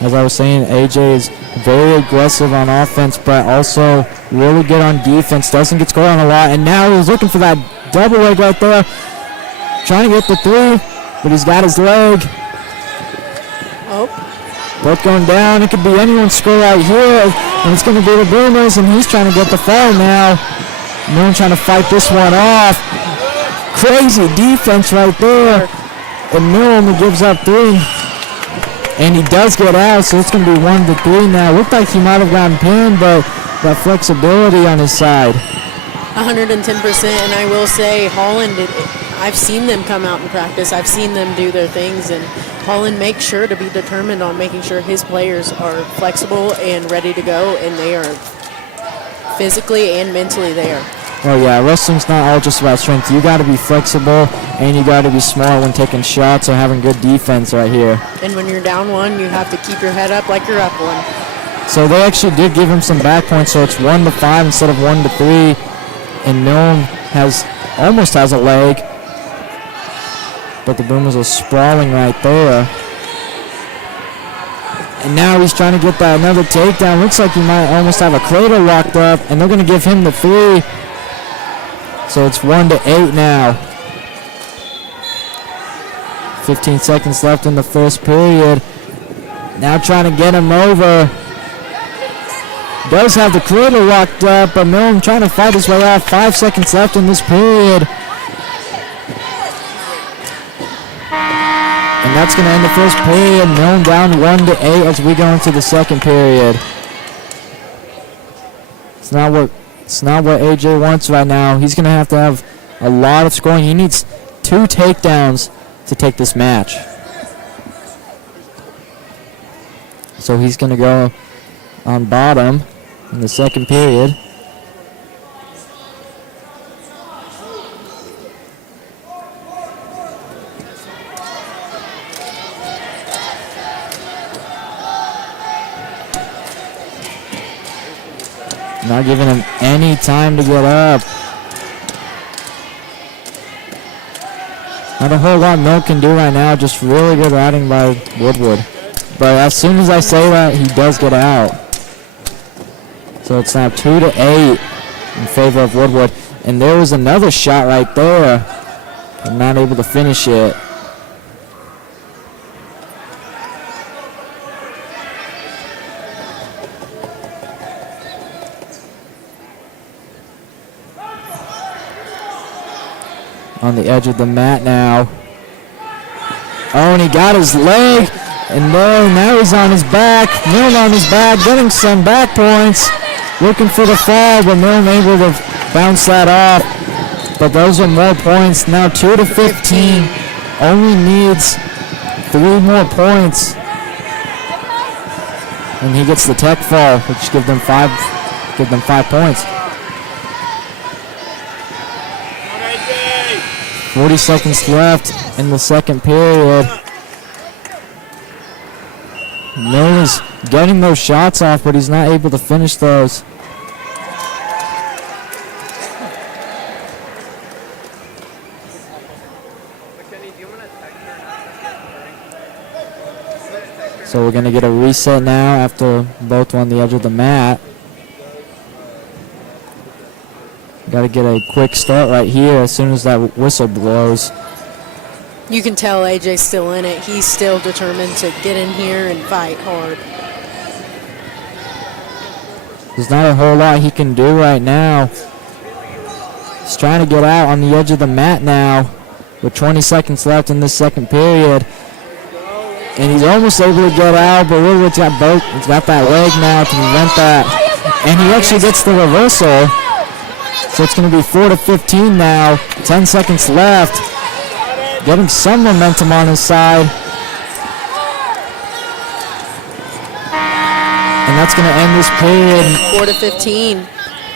As I was saying, AJ is very aggressive on offense, but also really good on defense. Doesn't get scored on a lot, and now he's looking for that double leg right there. Trying to get the three, but he's got his leg. Oh. Both going down. It could be anyone's score right here, and it's going to be the Boomers, and he's trying to get the foul now. Milne trying to fight this one off. Crazy defense right there. And Milne gives up three. And he does get out, so it's going to be 1-3 now. Looked like he might have gotten pinned, but that flexibility on his side. 110%, and I will say Holland, I've seen them come out in practice. I've seen them do their things, and Holland makes sure to be determined on making sure his players are flexible and ready to go, and they are physically and mentally there. Oh yeah, wrestling's not all just about strength. You got to be flexible, and you got to be smart when taking shots or having good defense right here. And when you're down one, you have to keep your head up like you're up one. So they actually did give him some back points, so it's 1-5 instead of 1-3. And Milne almost has a leg, but the Boomers are sprawling right there. And now he's trying to get that another takedown. Looks like he might almost have a cradle locked up, and they're going to give him the 3. So it's 1-8 now. 15 seconds left in the first period. Now trying to get him over. Does have the cradle locked up, but Milne trying to fight his way off. 5 seconds left in this period. And that's going to end the first period. Milne down 1-8 as we go into the second period. It's not what AJ wants right now. He's going to have a lot of scoring. He needs 2 takedowns to take this match. So he's going to go on bottom in the second period. Not giving him any time to get up. Not a whole lot Milne can do right now, just really good routing by Woodward. But as soon as I say that, he does get out. So it's now 2-8 in favor of Woodward. And there was another shot right there. I'm not able to finish it. On the edge of the mat now. Oh, and he got his leg. And now he's on his back. Milne on his back, getting some back points. Looking for the fall, but Milne able to bounce that off. But those are more points. Now 2-15. Only needs 3 more points. And he gets the tech fall, which give them 5 points. 40 seconds left in the second period. Milne is getting those shots off, but he's not able to finish those. So we're going to get a reset now after both on the edge of the mat. Got to get a quick start right here as soon as that whistle blows. You can tell AJ's still in it. He's still determined to get in here and fight hard. There's not a whole lot he can do right now. He's trying to get out on the edge of the mat now with 20 seconds left in this second period. And he's almost able to get out, but Woodward's got he's got that leg now to prevent that. And he actually gets the reversal. So it's going to be 4-15 now. 10 seconds left. Getting some momentum on his side. And that's going to end this period.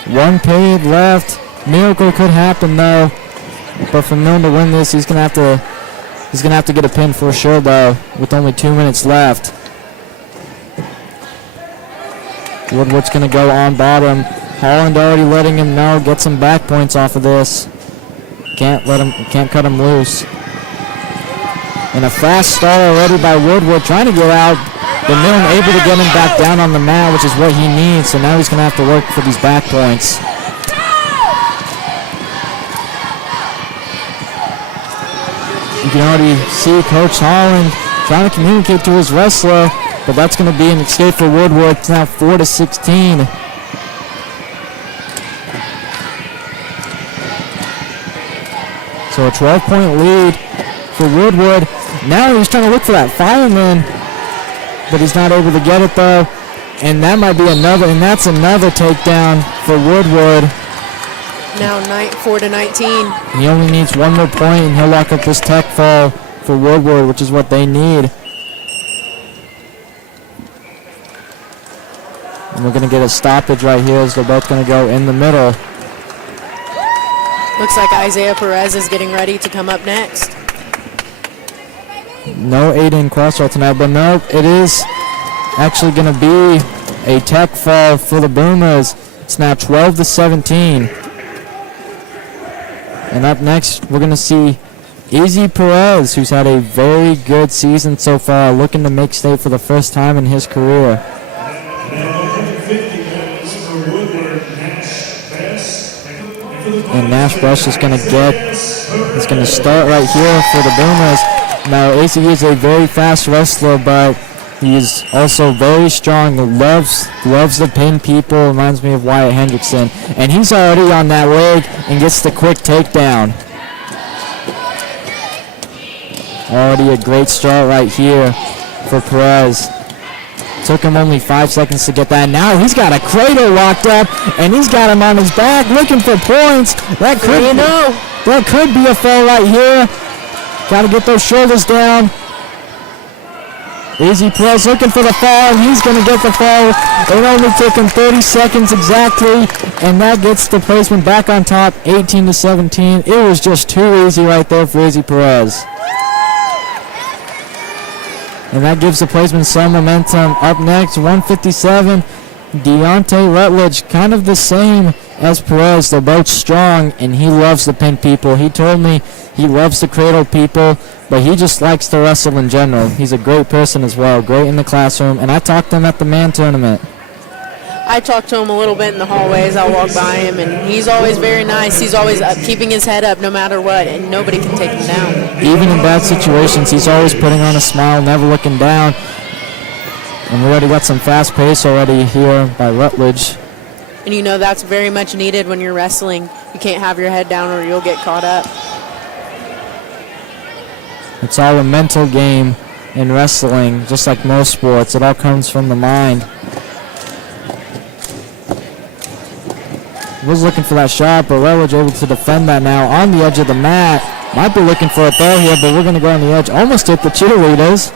4-15. 1 period left. Miracle could happen though. But for Milne to win this, he's going to have to get a pin for sure though, with only 2 minutes left. Woodward's going to go on bottom. Holland already letting him know, get some back points off of this. Can't cut him loose. And a fast start already by Woodward, trying to get out. But Milne able to get him back down on the mat, which is what he needs. So now he's going to have to work for these back points. You can already see Coach Holland trying to communicate to his wrestler, but that's going to be an escape for Woodward. It's now 4-16. So a 12-point lead for Woodward. Now he's trying to look for that fireman, but he's not able to get it though. And that might be another, and that's another takedown for Woodward. Now 4-19. He only needs one more point and he'll lock up this tech fall for Woodward, which is what they need. And we're going to get a stoppage right here as they're both going to go in the middle. Looks like Isaiah Perez is getting ready to come up next. No 8-in crossroad tonight, but no, it is actually going to be a tech fall for the Boomers. It's now 12-17. And up next, we're going to see Izzy Perez, who's had a very good season so far, looking to make state for the first time in his career. And Nash Bush is going to start right here for the Boomers. Now, Izzy is a very fast wrestler, but he's also very strong, loves to pin people, reminds me of Wyatt Hendrickson. And he's already on that leg and gets the quick takedown. Already a great start right here for Perez. Took him only 5 seconds to get that. Now he's got a cradle locked up, and he's got him on his back looking for points. That could be a fall right here. Got to get those shoulders down. Izzy Perez looking for the fall, and he's going to get the fall. It only took him 30 seconds exactly, and that gets the placement back on top, 18-17. It was just too easy right there for Izzy Perez. And that gives the placement some momentum. Up next, 157, Deontay Rutledge, kind of the same as Perez. They're both strong, and he loves to pin people. He told me he loves to cradle people, but he just likes to wrestle in general. He's a great person as well, great in the classroom, and I talked to him at the man tournament. I talked to him a little bit in the hallways. I walk by him, and he's always very nice. He's always keeping his head up no matter what, and nobody can take him down. Even in bad situations, he's always putting on a smile, never looking down. And we already got some fast pace already here by Rutledge. And you know that's very much needed when you're wrestling. You can't have your head down or you'll get caught up. It's all a mental game in wrestling, just like most sports. It all comes from the mind. Was looking for that shot, but Rutledge able to defend that now on the edge of the mat. Might be looking for a throw here, but we're going to go on the edge. Almost hit the cheerleaders.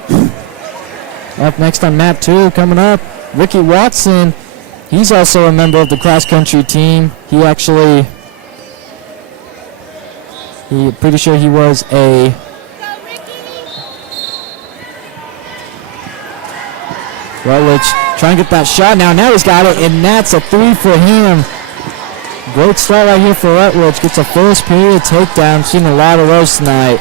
Up next on mat 2, coming up, Ricky Watson. He's also a member of the cross-country team. Pretty sure he was a... Rutledge trying to get that shot now. Now he's got it, and that's a 3 for him. Great start right here for Rutledge. Gets a first period takedown. Seen a lot of those tonight.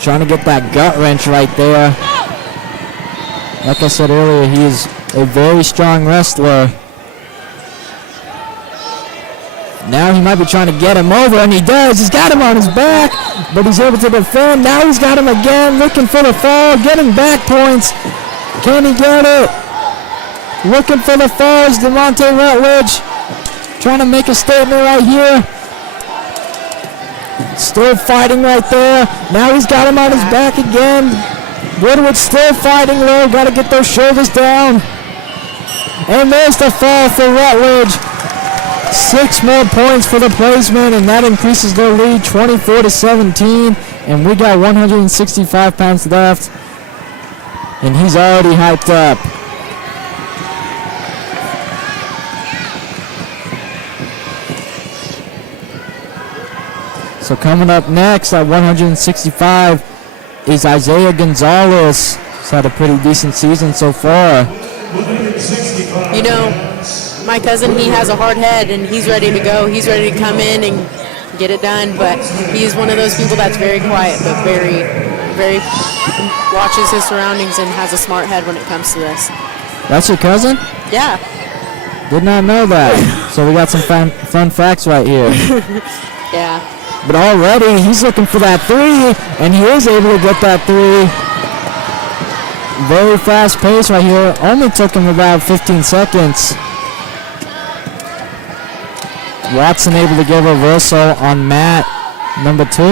Trying to get that gut wrench right there. Like I said earlier, he is a very strong wrestler. Now he might be trying to get him over, and he does. He's got him on his back, but he's able to defend. Now he's got him again, looking for the fall, getting back points. Can he get it? Looking for the falls, Deontay Rutledge. Trying to make a statement right here. Still fighting right there. Now he's got him on his back again. Woodward still fighting low. Got to get those shoulders down. And there's the fall for Rutledge. 6 more points for the placement, and that increases their lead 24-17. And we got 165 pounds left, and he's already hyped up. So coming up next at 165, is Isaiah Gonzalez. He's had a pretty decent season so far. You know, my cousin, he has a hard head, and he's ready to go. He's ready to come in and get it done, but he's one of those people that's very quiet, but very, very watches his surroundings and has a smart head when it comes to this. That's your cousin? Yeah. Did not know that. So we got some fun facts right here. Yeah. But already he's looking for that three, and he is able to get that three. Very fast pace right here. Only took him about 15 seconds. Watson able to get a reversal on mat number 2.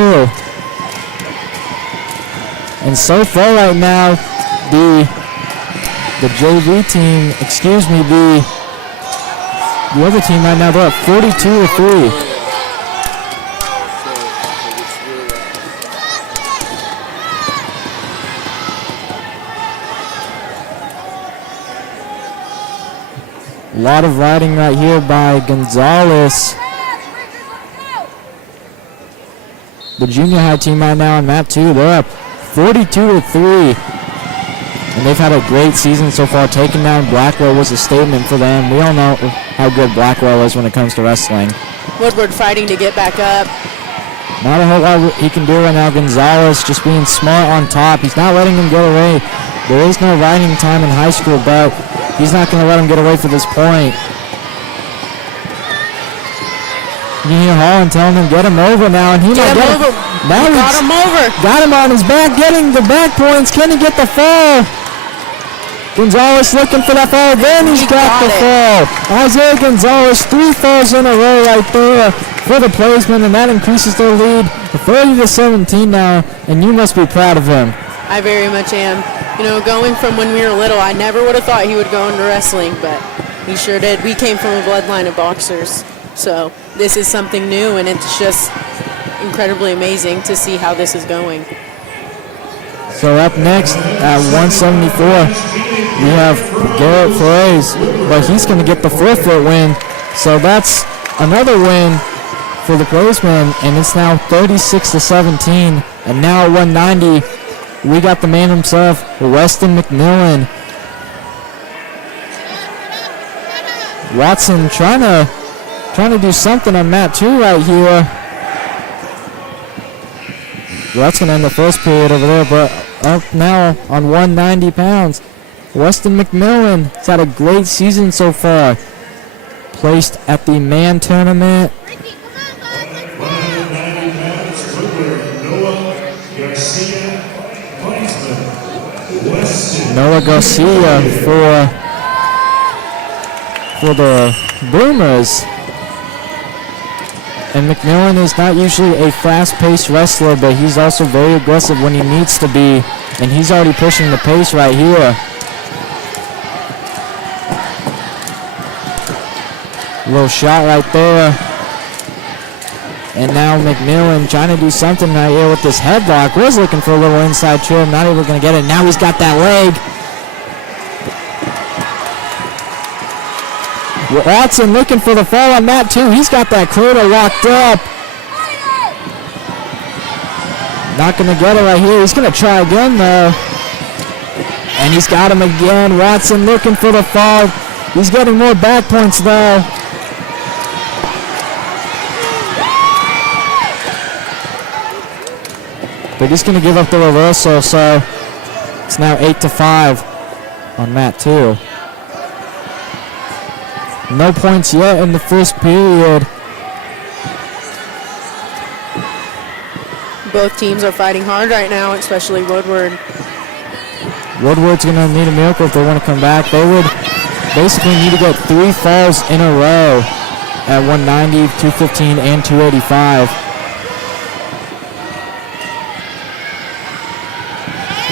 And so far right now, the JV team, the other team right now, they're up 42-3. A lot of riding right here by Gonzalez. The junior high team right now on map 2, they're up 42-3. And they've had a great season so far. Taking down Blackwell was a statement for them. We all know how good Blackwell is when it comes to wrestling. Woodward fighting to get back up. Not a whole lot he can do right now. Gonzalez just being smart on top. He's not letting him get away. There is no riding time in high school, but he's not going to let him get away for this point. You hear Holland telling him, get him over now, and he might get him over. Now he got him over. Got him on his back, getting the back points. Can he get the fall? Gonzalez looking for that fall. Then he's got the fall. Isaiah Gonzalez, 3 falls in a row right there for the placement, and that increases their lead to 30-17 now, and you must be proud of him. I very much am. You know, going from when we were little, I never would have thought he would go into wrestling, but he sure did. We came from a bloodline of boxers, so this is something new, and it's just incredibly amazing to see how this is going. So up next at 174, we have Garrett Perez, but he's going to get the 4-foot win. So that's another win for the Grossman, and it's now 36-17. And now at 190, we got the man himself, Weston McMillan. Watson trying to do something on mat 2 right here. Well, that's going to end the first period over there, but up now on 190 pounds. Weston McMillan has had a great season so far. Placed at the man tournament. Noah Garcia for the Boomers. And McMillan is not usually a fast-paced wrestler, but he's also very aggressive when he needs to be. And he's already pushing the pace right here. Little shot right there. And now McMillan trying to do something right here with this headlock. Was looking for a little inside trim, not able to get it. Now he's got that leg. Watson looking for the fall on mat 2. He's got that cradle locked up. Not going to get it right here. He's going to try again, though. And he's got him again. Watson looking for the fall. He's getting more back points, though. But he's going to give up the reversal, so it's now 8-5 on mat 2. No points yet in the first period. Both teams are fighting hard right now, especially Woodward. Woodward's going to need a miracle if they want to come back. They would basically need to get 3 falls in a row at 190, 215, and 285.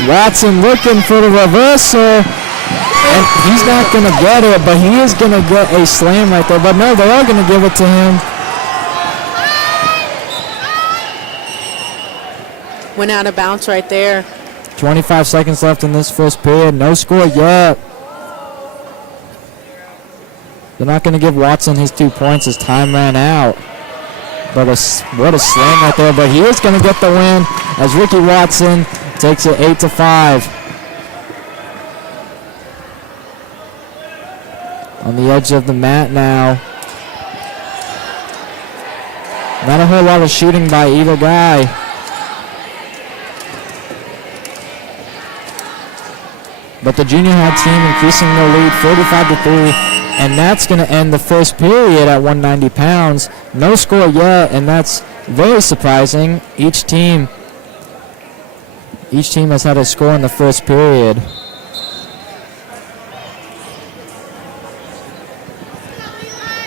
Watson looking for the reversal. And he's not going to get it, but he is going to get a slam right there. But no, they are going to give it to him. Went out of bounds right there. 25 seconds left in this first period. No score yet. They're not going to give Watson his 2 points as time ran out. But what a slam right there. But he is going to get the win as Ricky Watson Takes it 8-5. On the edge of the mat now. Not a whole lot of shooting by either guy. But the junior high team increasing their lead 45-3, and that's going to end the first period at 190 pounds. No score yet, and that's very surprising. Each team has had a score in the first period.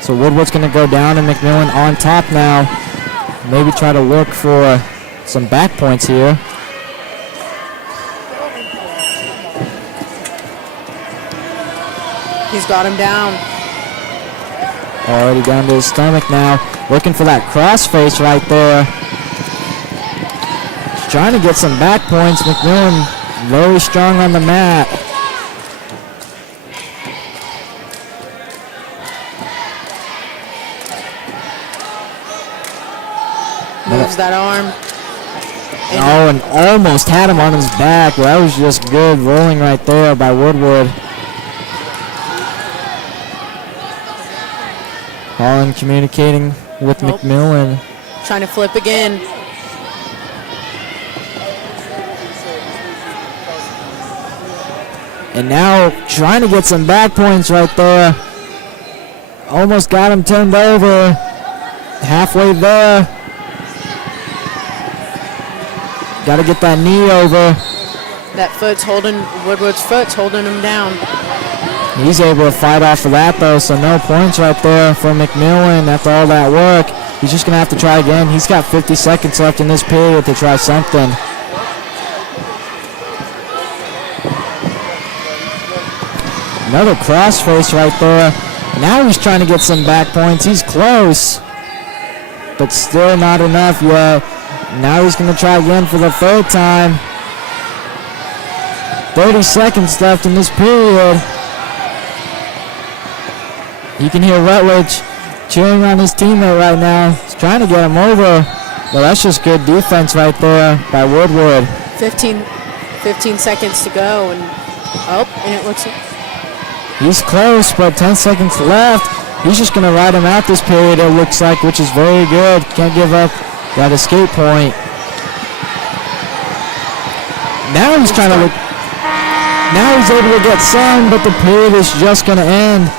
So Woodward's going to go down, and McMillan on top now. Maybe try to look for some back points here. He's got him down. Already down to his stomach now. Looking for that crossface right there. Trying to get some back points. McMillan very strong on the mat. Moves that arm. Oh, and almost had him on his back. That was just good rolling right there by Woodward. Holland communicating with McMillan. Trying to flip again. And now trying to get some back points right there. Almost got him turned over. Halfway there. Got to get that knee over. That foot's holding, Woodward's foot's holding him down. He's able to fight off of that though, so no points right there for McMillan after all that work. He's just going to have to try again. He's got 50 seconds left in this period to try something. Another crossface right there. Now he's trying to get some back points. He's close, but still not enough yet. Now he's going to try again for the third time. 30 seconds left in this period. You can hear Rutledge cheering on his teammate right now. He's trying to get him over. Well, that's just good defense right there by Woodward. 15 seconds to go, and it looks. He's close, but 10 seconds left. He's just going to ride him out this period, it looks like, which is very good. Can't give up that escape point. Now he's trying to look. Now he's able to get some, but the period is just going to end.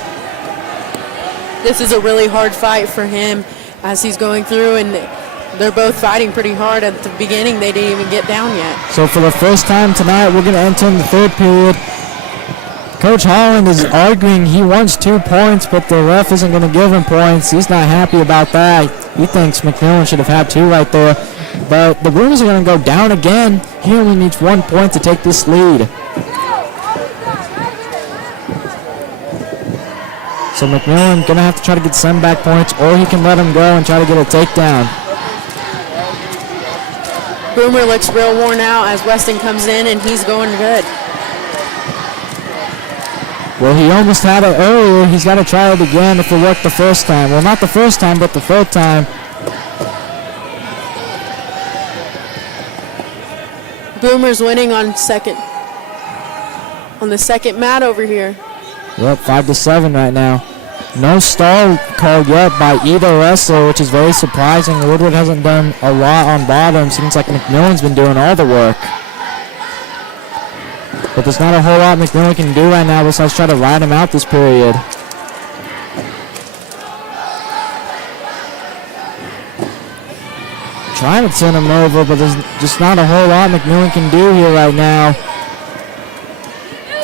This is a really hard fight for him as he's going through, and they're both fighting pretty hard. At the beginning, they didn't even get down yet. So for the first time tonight, we're going to enter in the third period. Coach Holland is arguing he wants 2 points, but the ref isn't going to give him points. He's not happy about that. He thinks McMillan should have had 2 right there. But the Bruins are going to go down again. He only needs 1 point to take this lead. So McMillan going to have to try to get some back points, or he can let him go and try to get a takedown. Boomer looks real worn out as Weston comes in, and he's going good. Well, he almost had it earlier. He's got to try it again if it worked the first time. Well, not the first time, but the third time. Boomer's winning on the second mat over here. Yep, 5-7 right now. No stall called yet by either wrestler, which is very surprising. Woodward hasn't done a lot on bottom. Seems like McMillan's been doing all the work. But there's not a whole lot McMillan can do right now besides try to ride him out this period. Trying to turn him over, but there's just not a whole lot McMillan can do here right now.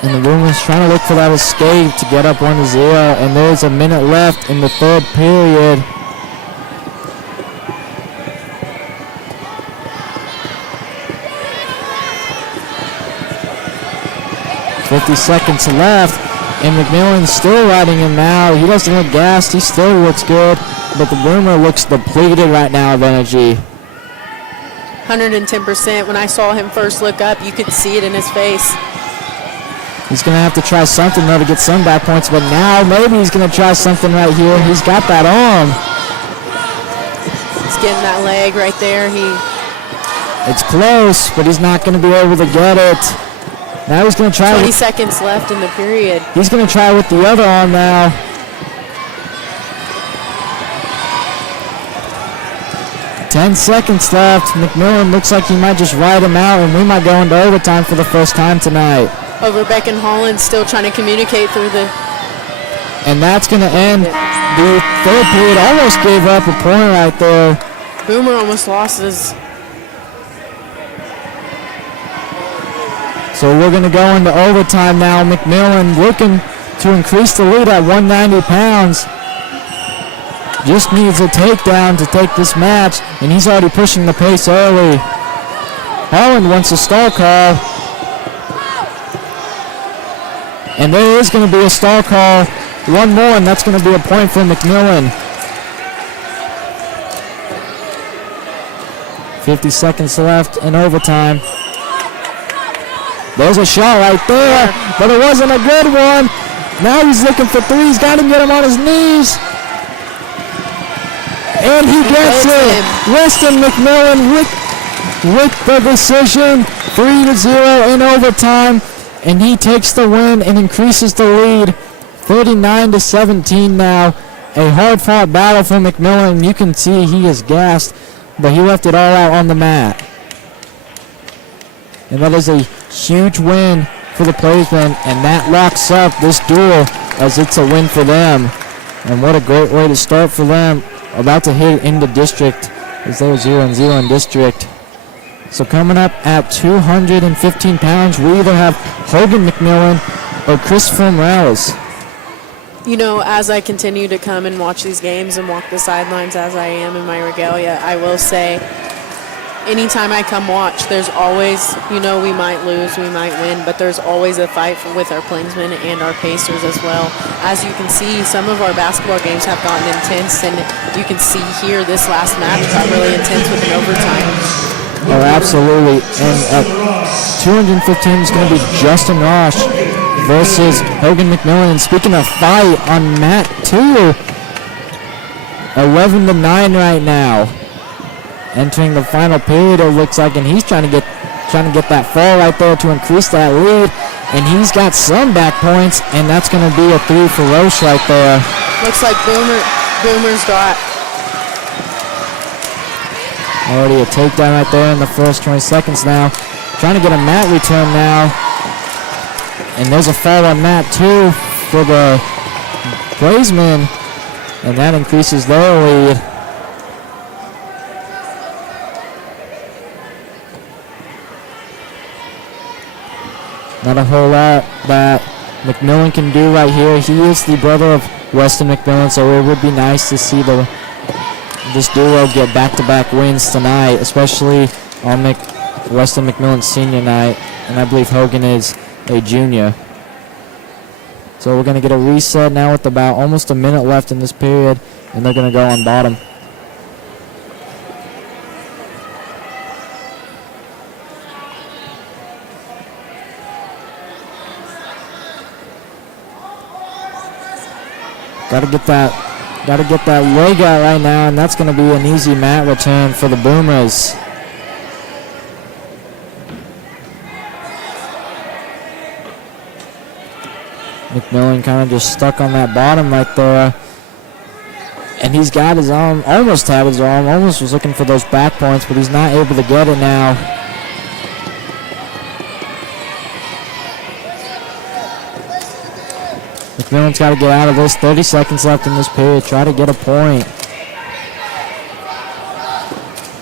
And the Bruins trying to look for that escape to get up 1-0, and there's a minute left in the third period. .50 seconds left, and McMillan's still riding him now. He doesn't look gassed. He still looks good, but the Boomer looks depleted right now of energy. 110%. When I saw him first look up, you could see it in his face. He's going to have to try something, though, to get some back points, but now maybe he's going to try something right here. He's got that arm. He's getting that leg right there. It's close, but he's not going to be able to get it. Now he's going to try. 20 seconds left in the period. He's going to try with the other arm now. Ten seconds left. McMillan looks like he might just ride him out, and we might go into overtime for the first time tonight. Over Beckenholland still trying to communicate through the... And that's going to end the third period. Almost gave up a point right there. Boomer almost lost his... So we're going to go into overtime now. McMillan looking to increase the lead at 190 pounds. Just needs a takedown to take this match, and he's already pushing the pace early. Holland wants a stall call. And there is going to be a stall call. One more, and that's going to be a point for McMillan. 50 seconds left in overtime. There's a shot right there, but it wasn't a good one. Now he's looking for three. He's got to get him on his knees. And he gets it. Weston McMillan with the decision. 3-0 in overtime. And he takes the win and increases the lead. 39-17 now. A hard-fought battle for McMillan. You can see he is gassed, but he left it all out on the mat. And that is a huge win for the Plaismen, and that locks up this duel as it's a win for them. And what a great way to start for them. About to hit into district as they were 0-0 in district. So coming up at 215 pounds, we either have Hogan McMillan or Christopher Morales. You know, as I continue to come and watch these games and walk the sidelines as I am in my regalia, I will say, anytime I come watch, there's always, you know, we might lose, we might win, but there's always a fight with our Plainsmen and our Pacers as well. As you can see, some of our basketball games have gotten intense, and you can see here this last match got really intense with an overtime. Oh, absolutely. And at 215 is going to be Justin Rosh versus Hogan McMillan. And speaking of fight on mat 2, 11-9 right now. Entering the final period, it looks like, and he's trying to get that fall right there to increase that lead. And he's got some back points, and that's going to be a 3 for Roche right there. Looks like Boomer's got already a takedown right there in the first 20 seconds now. Trying to get a mat return now. And there's a fall on mat 2 for the Plaismen, and that increases their lead. Not a whole lot that McMillan can do right here. He is the brother of Weston McMillan, so it would be nice to see this duo get back-to-back wins tonight, especially on Weston McMillan's senior night, and I believe Hogan is a junior. So we're going to get a reset now with about almost a minute left in this period, and they're going to go on bottom. Got to get that leg out right now, and that's going to be an easy mat return for the Boomers. McMillan kind of just stuck on that bottom right there. And he's got his arm, almost had his arm, almost was looking for those back points, but he's not able to get it now. McMillan's got to get out of this. 30 seconds left in this period. Try to get a point.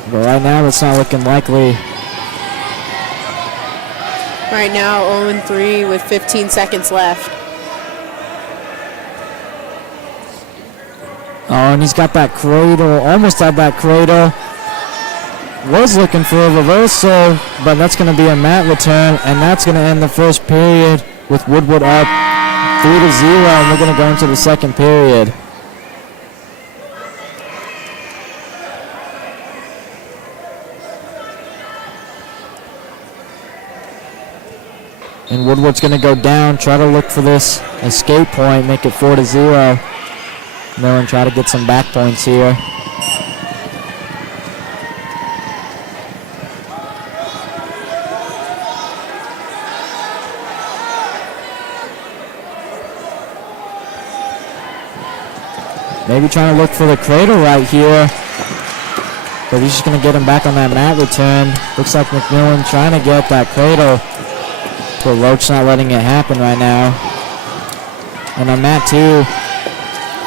But right now, it's not looking likely. right now 0-3 with 15 seconds left. Oh, and he's got that cradle, almost had that cradle. Was looking for a reversal, but that's going to be a mat return, and that's going to end the first period with Woodward up 3-0, and we're going to go into the second period. And Woodward's going to go down, try to look for this escape point, make it 4-0. Millen try to get some back points here. Maybe trying to look for the cradle right here. But he's just going to get him back on that mat return. Looks like McMillan trying to get that cradle. But Roach not letting it happen right now. And on mat 2,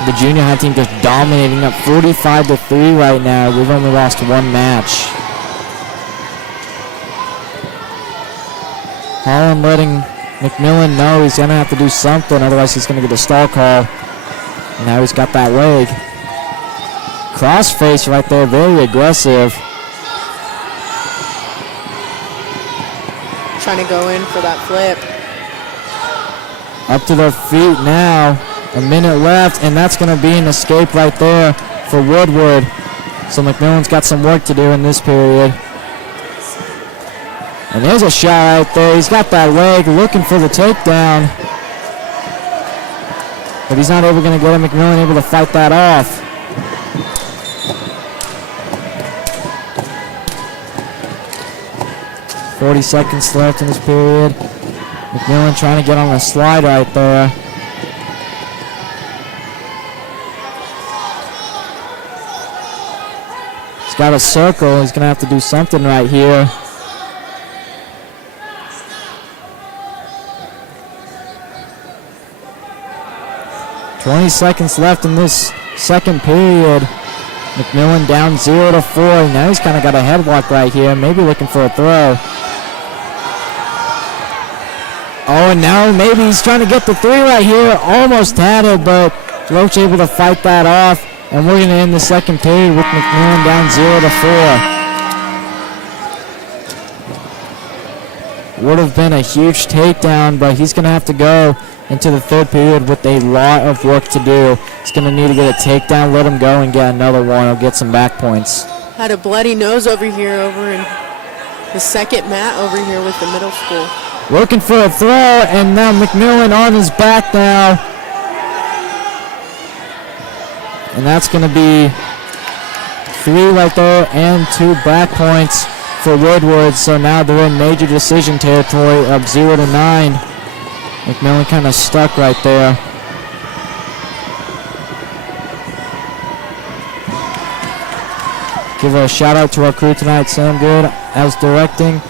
the junior high team just dominating up 45-3 right now. We've only lost one match. Holland letting McMillan know he's going to have to do something, otherwise he's going to get a stall call. And now he's got that leg. Crossface right there, very aggressive. Trying to go in for that flip. Up to their feet now. A minute left, and that's going to be an escape right there for Woodward. So McMillan's got some work to do in this period. And there's a shot right there. He's got that leg looking for the takedown. But he's not going to get him. McMillan able to fight that off. .40 seconds left in this period. McMillan trying to get on the slide right there. He's got a circle. He's going to have to do something right here. .20 seconds left in this second period. McMillan down 0-4. Now he's kind of got a headlock right here. Maybe looking for a throw. Oh, and now maybe he's trying to get the 3 right here. Almost had it, but Roach able to fight that off. And we're going to end the second period with McMillan down 0-4. Would have been a huge takedown, but he's going to have to go into the third period with a lot of work to do. He's going to need to get a takedown, let him go, and get another one. He'll get some back points. Had a bloody nose over here, over in the second mat over here with the middle school. Looking for a throw, and now McMillan on his back now. And that's going to be 3 right there and 2 back points for Woodward. So now they're in major decision territory of 0-9. McMillan kind of stuck right there. Give a shout out to our crew tonight. Sam Good as directing.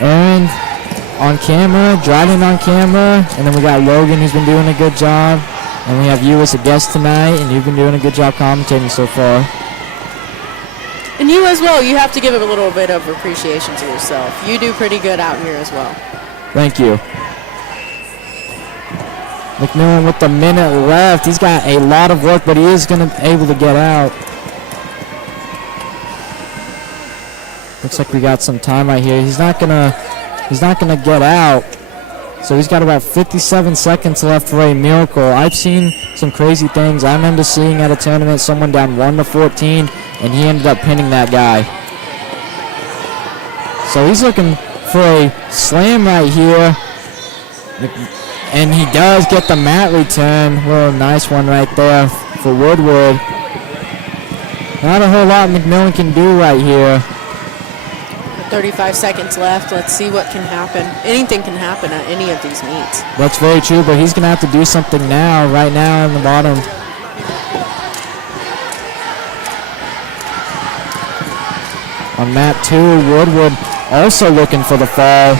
Aaron on camera, driving on camera. And then we got Logan who's been doing a good job. And we have you as a guest tonight, and you've been doing a good job commentating so far. And you as well. You have to give a little bit of appreciation to yourself. You do pretty good out here as well. Thank you. McMillan with the minute left. He's got a lot of work, but he is going to be able to get out. Looks like we got some time right here. He's not gonna get out. So he's got about 57 seconds left for a miracle. I've seen some crazy things. I remember seeing at a tournament someone down 1-14, and he ended up pinning that guy. So he's looking for a slam right here. And he does get the mat return. Well, nice one right there for Woodward. Not a whole lot McMillan can do right here. 35 seconds left. Let's see what can happen. Anything can happen at any of these meets. That's very true, but he's going to have to do something now, right now in the bottom. On mat 2, Woodward also looking for the fall.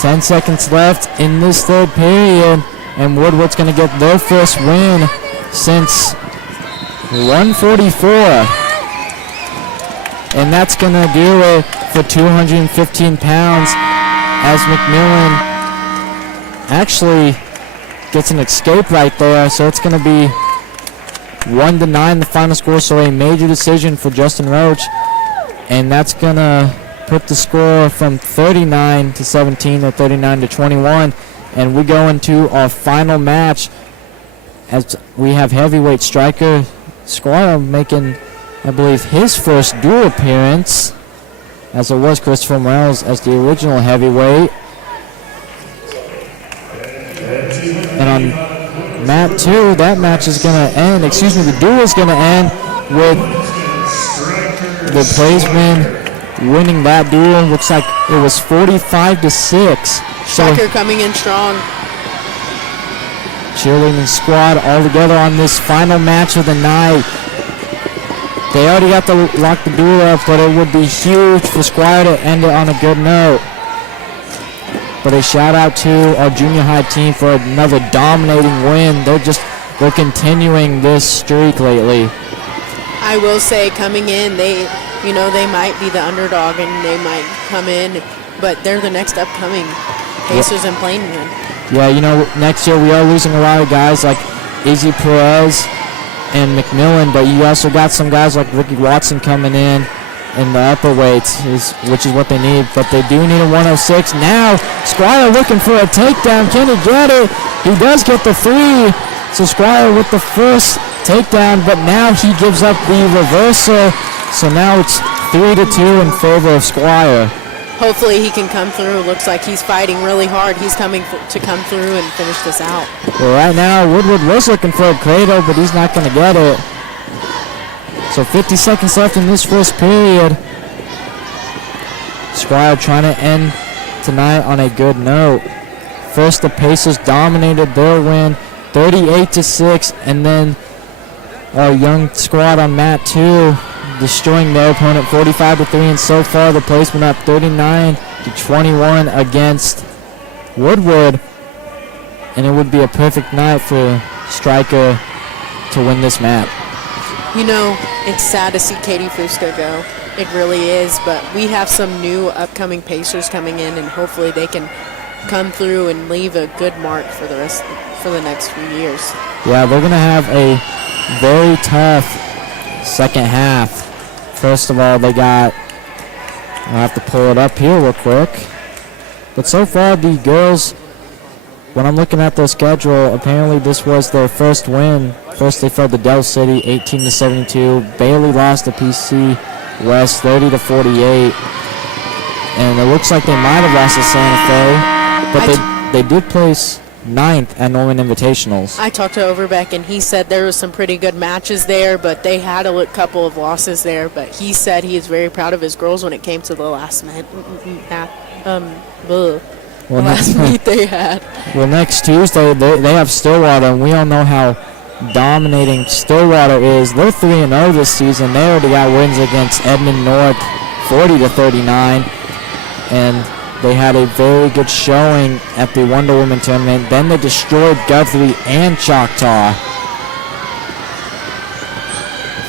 10 seconds left in this third period, and Woodward's going to get their first win since 144. And that's going to do it for 215 pounds as McMillan actually gets an escape right there. So it's going to be 1-9 the final score. So a major decision for Justin Roach. And that's going to put the score from 39-17 or 39-21. And we go into our final match as we have heavyweight striker Squire making, I believe, his first dual appearance, as it was Christopher Morales as the original heavyweight. And on mat 2, that match is going to end, the duel is going to end with the Plaisman winning that duel. Looks like it was 45-6. Striker coming in strong. cheerleading squad all together on this final match of the night. They already got to lock the duel up, but it would be huge for Squire to end it on a good note. But a shout out to our junior high team for another dominating win. They're continuing this streak lately. I will say, coming in, they might be the underdog and they might come in, but they're the next upcoming Pacers and Plainman. Yeah, next year we are losing a lot of guys like Izzy Perez and McMillan, but you also got some guys like Ricky Watson coming in the upper weights, which is what they need. But they do need a 106. Now, Squire looking for a takedown. Can he get it? He does get the 3. So Squire with the first takedown, but now he gives up the reversal. So now it's 3-2 in favor of Squire. Hopefully he can come through. Looks like he's fighting really hard. He's coming to come through and finish this out. Well, right now, Woodward was looking for a cradle, but he's not going to get it. So 50 seconds left in this first period. Squire trying to end tonight on a good note. First, the Pacers dominated their win, 38-6, and then our young squad on mat 2 destroying their opponent 45-3, and so far the placement up 39-21 against Woodward, and it would be a perfect night for Stryker to win this map. It's sad to see Katie Fuska go. It really is, but we have some new upcoming Pacers coming in, and hopefully they can come through and leave a good mark for the next few years. Yeah, they're going to have a very tough second half. First of all, I'll have to pull it up here real quick. But so far, the girls, when I'm looking at their schedule, apparently this was their first win. First, they fell to Del City, 18-72. Bailey lost to PC West, 30-48. And it looks like they might have lost to Santa Fe, but they did place 9th at Norman Invitationals. I talked to Overbeck, and he said there was some pretty good matches there, but they had a couple of losses there. But he said he is very proud of his girls when it came to the last last meet they had. Well, next Tuesday they have Stillwater, and we all know how dominating Stillwater is. They're 3-0 this season. They already got wins against Edmond North, 40-39, and they had a very good showing at the Wonder Woman tournament. Then they destroyed Guthrie and Choctaw.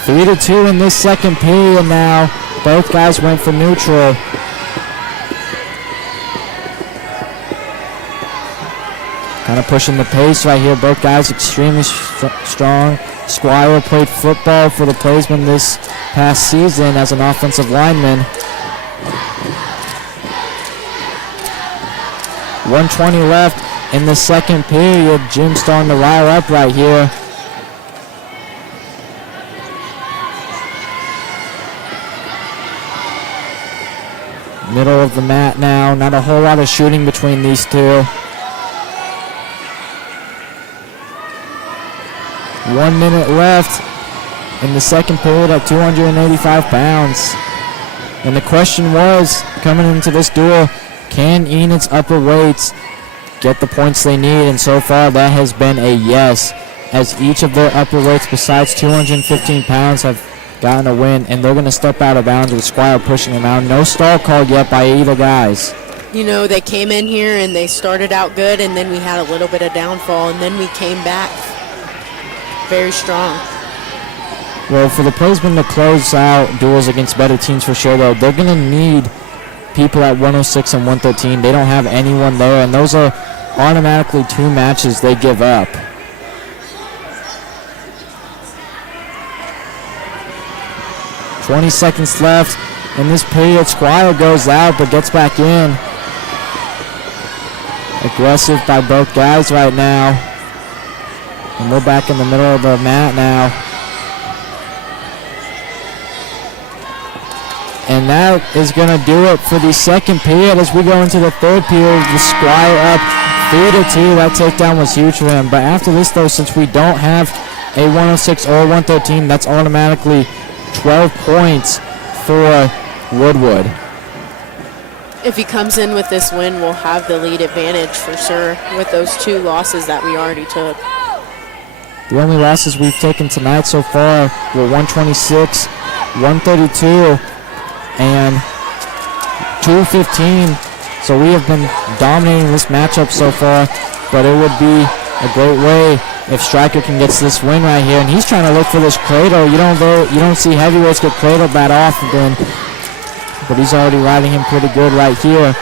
3-2 in this second period now. Both guys went for neutral. Kind of pushing the pace right here. Both guys extremely strong. Squire played football for the Plaisman this past season as an offensive lineman. 1:20 left in the second period. Jim's starting to rile up right here. Middle of the mat now. Not a whole lot of shooting between these two. 1 minute left in the second period at 285 pounds. And the question was, coming into this duel, can Enid's upper weights get the points they need? And so far that has been a yes, as each of their upper weights besides 215 pounds have gotten a win, and they're going to step out of bounds with Squire pushing them out. No stall called yet by either guys. They came in here and they started out good, and then we had a little bit of downfall, and then we came back very strong. Well, for the Plaisman to close out duels against better teams for sure, though, they're going to need people at 106 and 113. They don't have anyone there, and those are automatically 2 matches they give up. $20 seconds left in this period. Squire goes out but gets back in. Aggressive by both guys right now. And we're back in the middle of the mat now. And that is going to do it for the second period. As we go into the third period, the Squire up 3-2. That takedown was huge for him. But after this, though, since we don't have a 106 or 113, that's automatically 12 points for Woodward. If he comes in with this win, we'll have the lead advantage for sure with those 2 losses that we already took. The only losses we've taken tonight so far were 126, 132, and 215. So we have been dominating this matchup so far, but it would be a great way if Stryker can get this win right here. And he's trying to look for this cradle. You don't see heavyweights get cradled that often, but he's already riding him pretty good right here.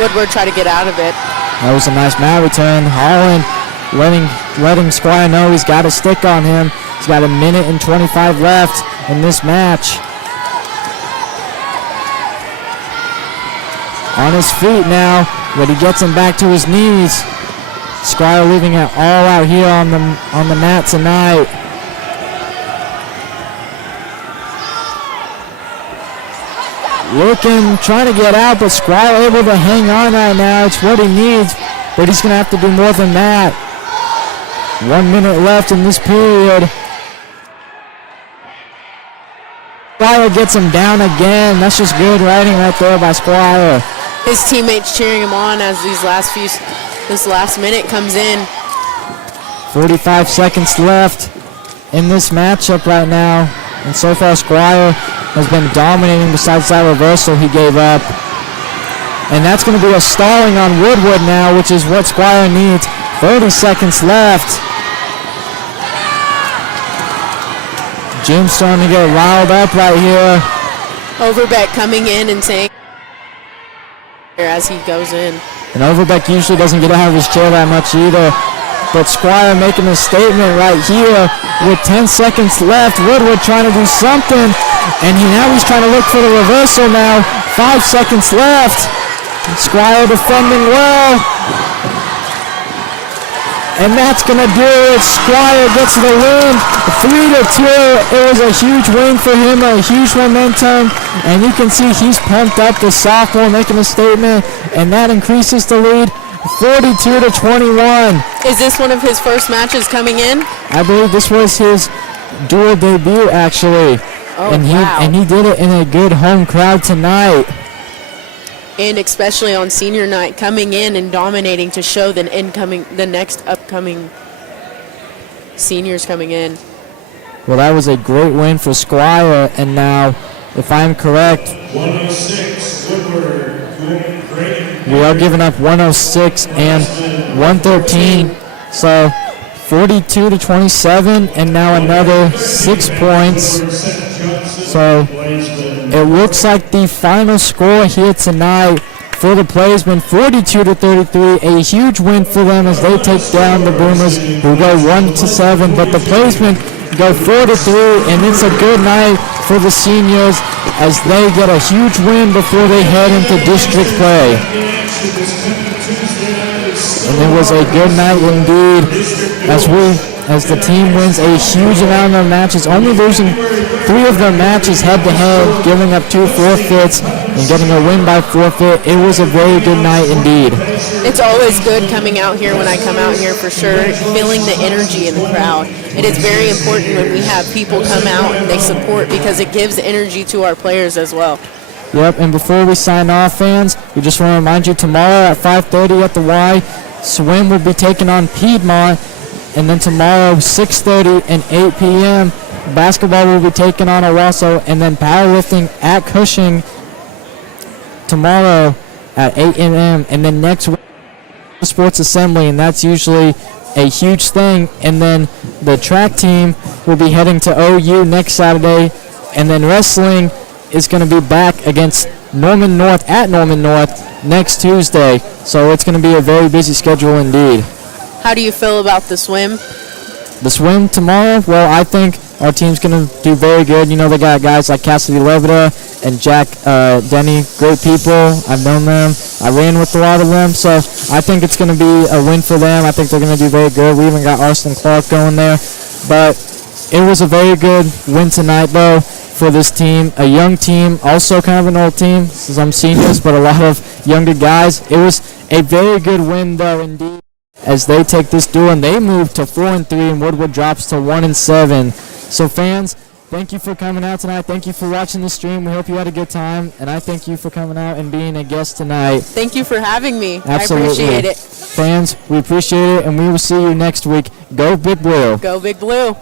Woodward tried to get out of it. That was a nice mat return. Holland letting Squire know he's got a stick on him. He's got 1 minute and 25 left in this match. On his feet now, but he gets him back to his knees. Squire leaving it all out here on the mat tonight. Trying to get out, but Squire able to hang on right now. It's what he needs, but he's going to have to do more than that. 1 minute left in this period. Squire gets him down again. That's just good riding right there by Squire. His teammates cheering him on as this last minute comes in. 45 seconds left in this matchup right now. And so far Squire has been dominating besides that reversal he gave up. And that's going to be a stalling on Woodward now, which is what Squire needs. 30 seconds left. Jim's starting to get riled up right here. Overbeck coming in and saying as he goes in. And Overbeck usually doesn't get out of his chair that much either. But Squire making a statement right here with 10 seconds left. Woodward trying to do something. And now he's trying to look for the reversal now. 5 seconds left. Squire defending well. And that's going to do it. Squire gets the win. 3-2. It was a huge win for him, a huge momentum. And you can see he's pumped up, the sophomore making a statement. And that increases the lead. 42-21. Is this one of his first matches coming in? I believe this was his dual debut, actually. Oh, wow. And he did it in a good home crowd tonight. And especially on senior night, coming in and dominating to show the next upcoming seniors coming in. Well, that was a great win for Squire. And now, if I'm correct, 106, Woodward. we are giving up 106 and 113. So 42-27, and now another 6 points. So it looks like the final score here tonight for the Playsmen, 42-33, a huge win for them as they take down the Boomers, who go 1-7, but the Playsmen go 4-3, and it's a good night for the seniors as they get a huge win before they head into district play. And it was a good night indeed as the team wins a huge amount of matches, only losing 3 of their matches head-to-head, giving up 2 forfeits and getting a win by forfeit. It was a very good night indeed. It's always good coming out here when I come out here for sure, feeling the energy in the crowd. It is very important when we have people come out and they support because it gives energy to our players as well. Yep, and before we sign off, fans, we just want to remind you tomorrow at 5:30 at the Y, Swim will be taking on Piedmont, and then tomorrow 6:30 and 8 p.m. basketball will be taking on Owasso, and then powerlifting at Cushing tomorrow at 8 a.m. and then next week sports assembly, and that's usually a huge thing. And then the track team will be heading to OU next Saturday, and then wrestling is going to be back against Norman North at Norman North next Tuesday. So it's going to be a very busy schedule indeed. How do you feel about the swim? The swim tomorrow, well, I think our team's going to do very good. You know, they got guys like Cassidy Levita and Jack Denny, great people. I've known them. I ran with a lot of them. So I think it's going to be a win for them. I think they're going to do very good. We even got Arston Clark going there. But it was a very good win tonight, though, for this team. A young team, also kind of an old team. Some seniors, but a lot of younger guys. It was a very good win, though, indeed, as they take this duel and they move to 4-3, and Woodward drops to 1-7. So fans, thank you for coming out tonight. Thank you for watching the stream. We hope you had a good time, and I thank you for coming out and being a guest tonight. Thank you for having me. Absolutely. I appreciate it. Fans, we appreciate it, and we will see you next week. Go Big Blue. Go Big Blue.